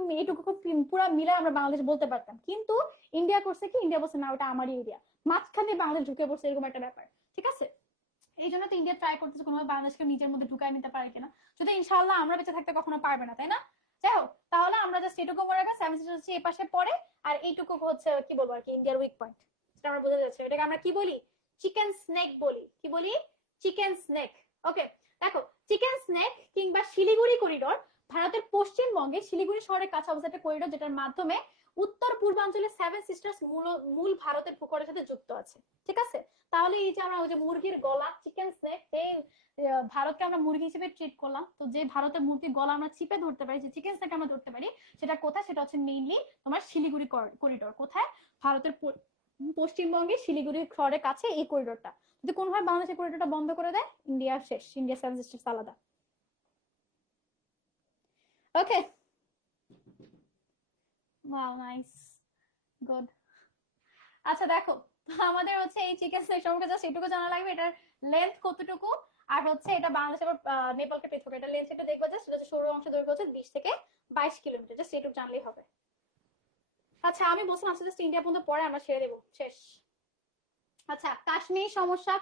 পুরো মিলে আমরা বাংলাদেশ বলতে পারতাম, কিন্তু ইন্ডিয়া করছে কি? ইন্ডিয়া বলছে না, ওটা আমারই এরিয়া, মাঝখানে বাংলাদেশ ঢুকে পড়ছে, এরকম একটা ব্যাপার, ঠিক আছে। এই জন্য তো ইন্ডিয়া ট্রাই করতেছে কোনোভাবে বাংলাদেশকে নিজের মধ্যে ঢুকায় নিতে পারে কিনা, যদি ইনশাআল্লাহ আমরা বেঁচে থাকতে কখনো পারবে না, তাই না? যাই হোক, তাহলে আমরা জাস্ট এটুকু মনে রাখবো সেভেন সিস্টার্স হচ্ছে এই পাশে পড়ে, আর এইটুকু হচ্ছে কি বলবো আর কি ইন্ডিয়ার উইক পয়েন্ট, সেটা আমরা বোঝা যাচ্ছে। এটাকে আমরা কি বলি? চিকেন স্নেক বলি। কি বলি? Chicken snake. ওকে, দেখো, চিকেন স্নেক কিংবা শিলিগুড়ি করিডোর ভারতের পশ্চিমবঙ্গে শিলিগুড়ি শহরের কাছে অবস্থিত একটা করিডোর, যেটার মাধ্যমে উত্তর পূর্বাঞ্চলে সেভেন সিস্টার্স মূল ভারতের ভূখণ্ডের সাথে যুক্ত আছে, ঠিক আছে। তাহলে এই যে আমরা ওই যে মুরগির গলা, চিকেন স্নেক, এই ভারতকে আমরা মুরগি হিসেবে ট্রিট করলাম, তো যে ভারতের মুরগির গলা আমরা চিপে ধরতে পারি, যে চিকেন স্নেক আমরা ধরতে পারি, সেটা কোথায়? সেটা হচ্ছে মেইনলি তোমার শিলিগুড়ি করিডোর। কোথায়? ভারতের পশ্চিমবঙ্গে শিলিগুড়ি শহরের কাছে এই করিডোরটা। যদি কোনোভাবে বাংলাদেশের করিডোরটা বন্ধ করে দেয়, ইন্ডিয়া শেষ, ইন্ডিয়া সেভেন সিস্টার্স আলাদা। ওকে, ওয়াও, নাইস, গুড। আচ্ছা দেখো, আমাদের হচ্ছে এই চিকেন স্নেক সম্পর্কে জাস্ট এটুকু জানা লাগবে, এটার লেন্থ কতটুকু, আর হচ্ছে এটা বাংলাদেশ আবার নেপালকে পৃথক। এটা লেন্থ একটু দেখবো, জাস্ট এটা সরু অংশ দৈর্ঘ্য হচ্ছে 20 থেকে 22 কিলোমিটার, জাস্ট এটুকু জানলেই হবে। আচ্ছা, আমি বলছিলাম আস্তে আস্তে ইন্ডিয়া পর্যন্ত পরে আমরা ছেড়ে দেবো, শেষ। আচ্ছা, কাশ্মীর সমস্যা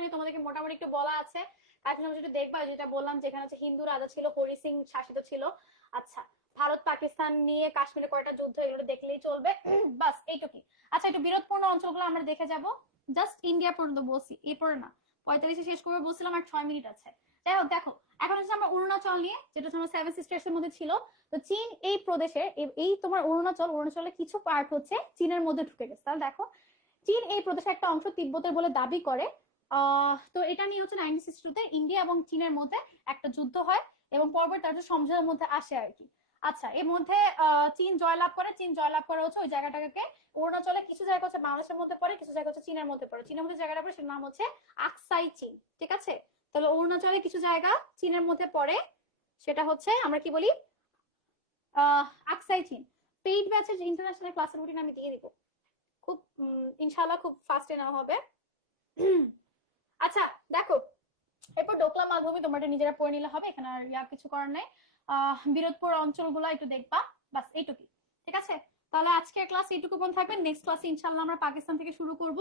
নিয়ে তোমাদেরকে মোটামুটি একটু বলা আছে। কাশ্মীর সমস্যা একটু দেখবা, যেটা বললাম যেখানে হচ্ছে হিন্দু রাজা ছিল, হরি সিং শাসিত ছিল। আচ্ছা, ভারত পাকিস্তান নিয়ে কাশ্মীরে কয়টা যুদ্ধ, এগুলো দেখলেই চলবে। বাস এইটুকুই। আচ্ছা, একটু বিরোধপূর্ণ অঞ্চলগুলো আমরা দেখে যাব। জাস্ট ইন্ডিয়া পর্যন্ত বলছি, এরপরে না। 45-এ শেষ করবে বলছিলাম, আর 6 মিনিট আছে। যাই হোক, দেখো এখন হচ্ছে আমরা অরুণাচল নিয়ে, যেটা তোমার সেভেন সিস্টার্স এর মধ্যে ছিল। তো চীন এই প্রদেশের এই তোমার অরুণাচলের কিছু পার্ট হচ্ছে চীনের মধ্যে ঢুকে গেছে। তাহলে দেখো, চীন এই প্রদেশের একটা অংশ তিব্বতের বলে দাবি করে। তো এটা নিয়ে হচ্ছে 1962-তে ইন্ডিয়া এবং চীনের মধ্যে একটা যুদ্ধ হয়, এবং পরবর্তী তারা সমঝোতার মধ্যে আসে আর কি। আচ্ছা, এর মধ্যে চীন জয়লাভ করে হচ্ছে ওই জায়গাটাকে। অরুণাচলে কিছু জায়গা হচ্ছে বাংলাদেশের মধ্যে পড়ে, কিছু জায়গা হচ্ছে চীনের মধ্যে পড়ে। চীনের মধ্যে জায়গাটা পড়ে সেটার নাম হচ্ছে আকসাই চীন। ঠিক আছে, তাহলে অরুণাচলে কিছু জায়গা চীনের মধ্যে পড়ে, সেটা হচ্ছে আমরা কি বলি, আকসাই চীন। পেইড ব্যাচের ইন্টারন্যাশনাল ক্লাসের রুটিন আমি দিয়ে দিব, খুব ইনশাআল্লাহ খুব ফাস্টে নেওয়া হবে। আচ্ছা, দেখো, এরপর ডোকলা মালভূমি তোমরা নিজেরা পড়ে নিলে হবে, এখানে আর কিছু করার নাই। বিরোধপুর অঞ্চলগুলো একটু দেখবা, বাস এইটুকুই। ঠিক আছে, তাহলে আজকের ক্লাস এইটুকু পর্যন্ত থাকবে। নেক্সট ক্লাসে ইনশাআল্লাহ আমরা পাকিস্তান থেকে শুরু করব।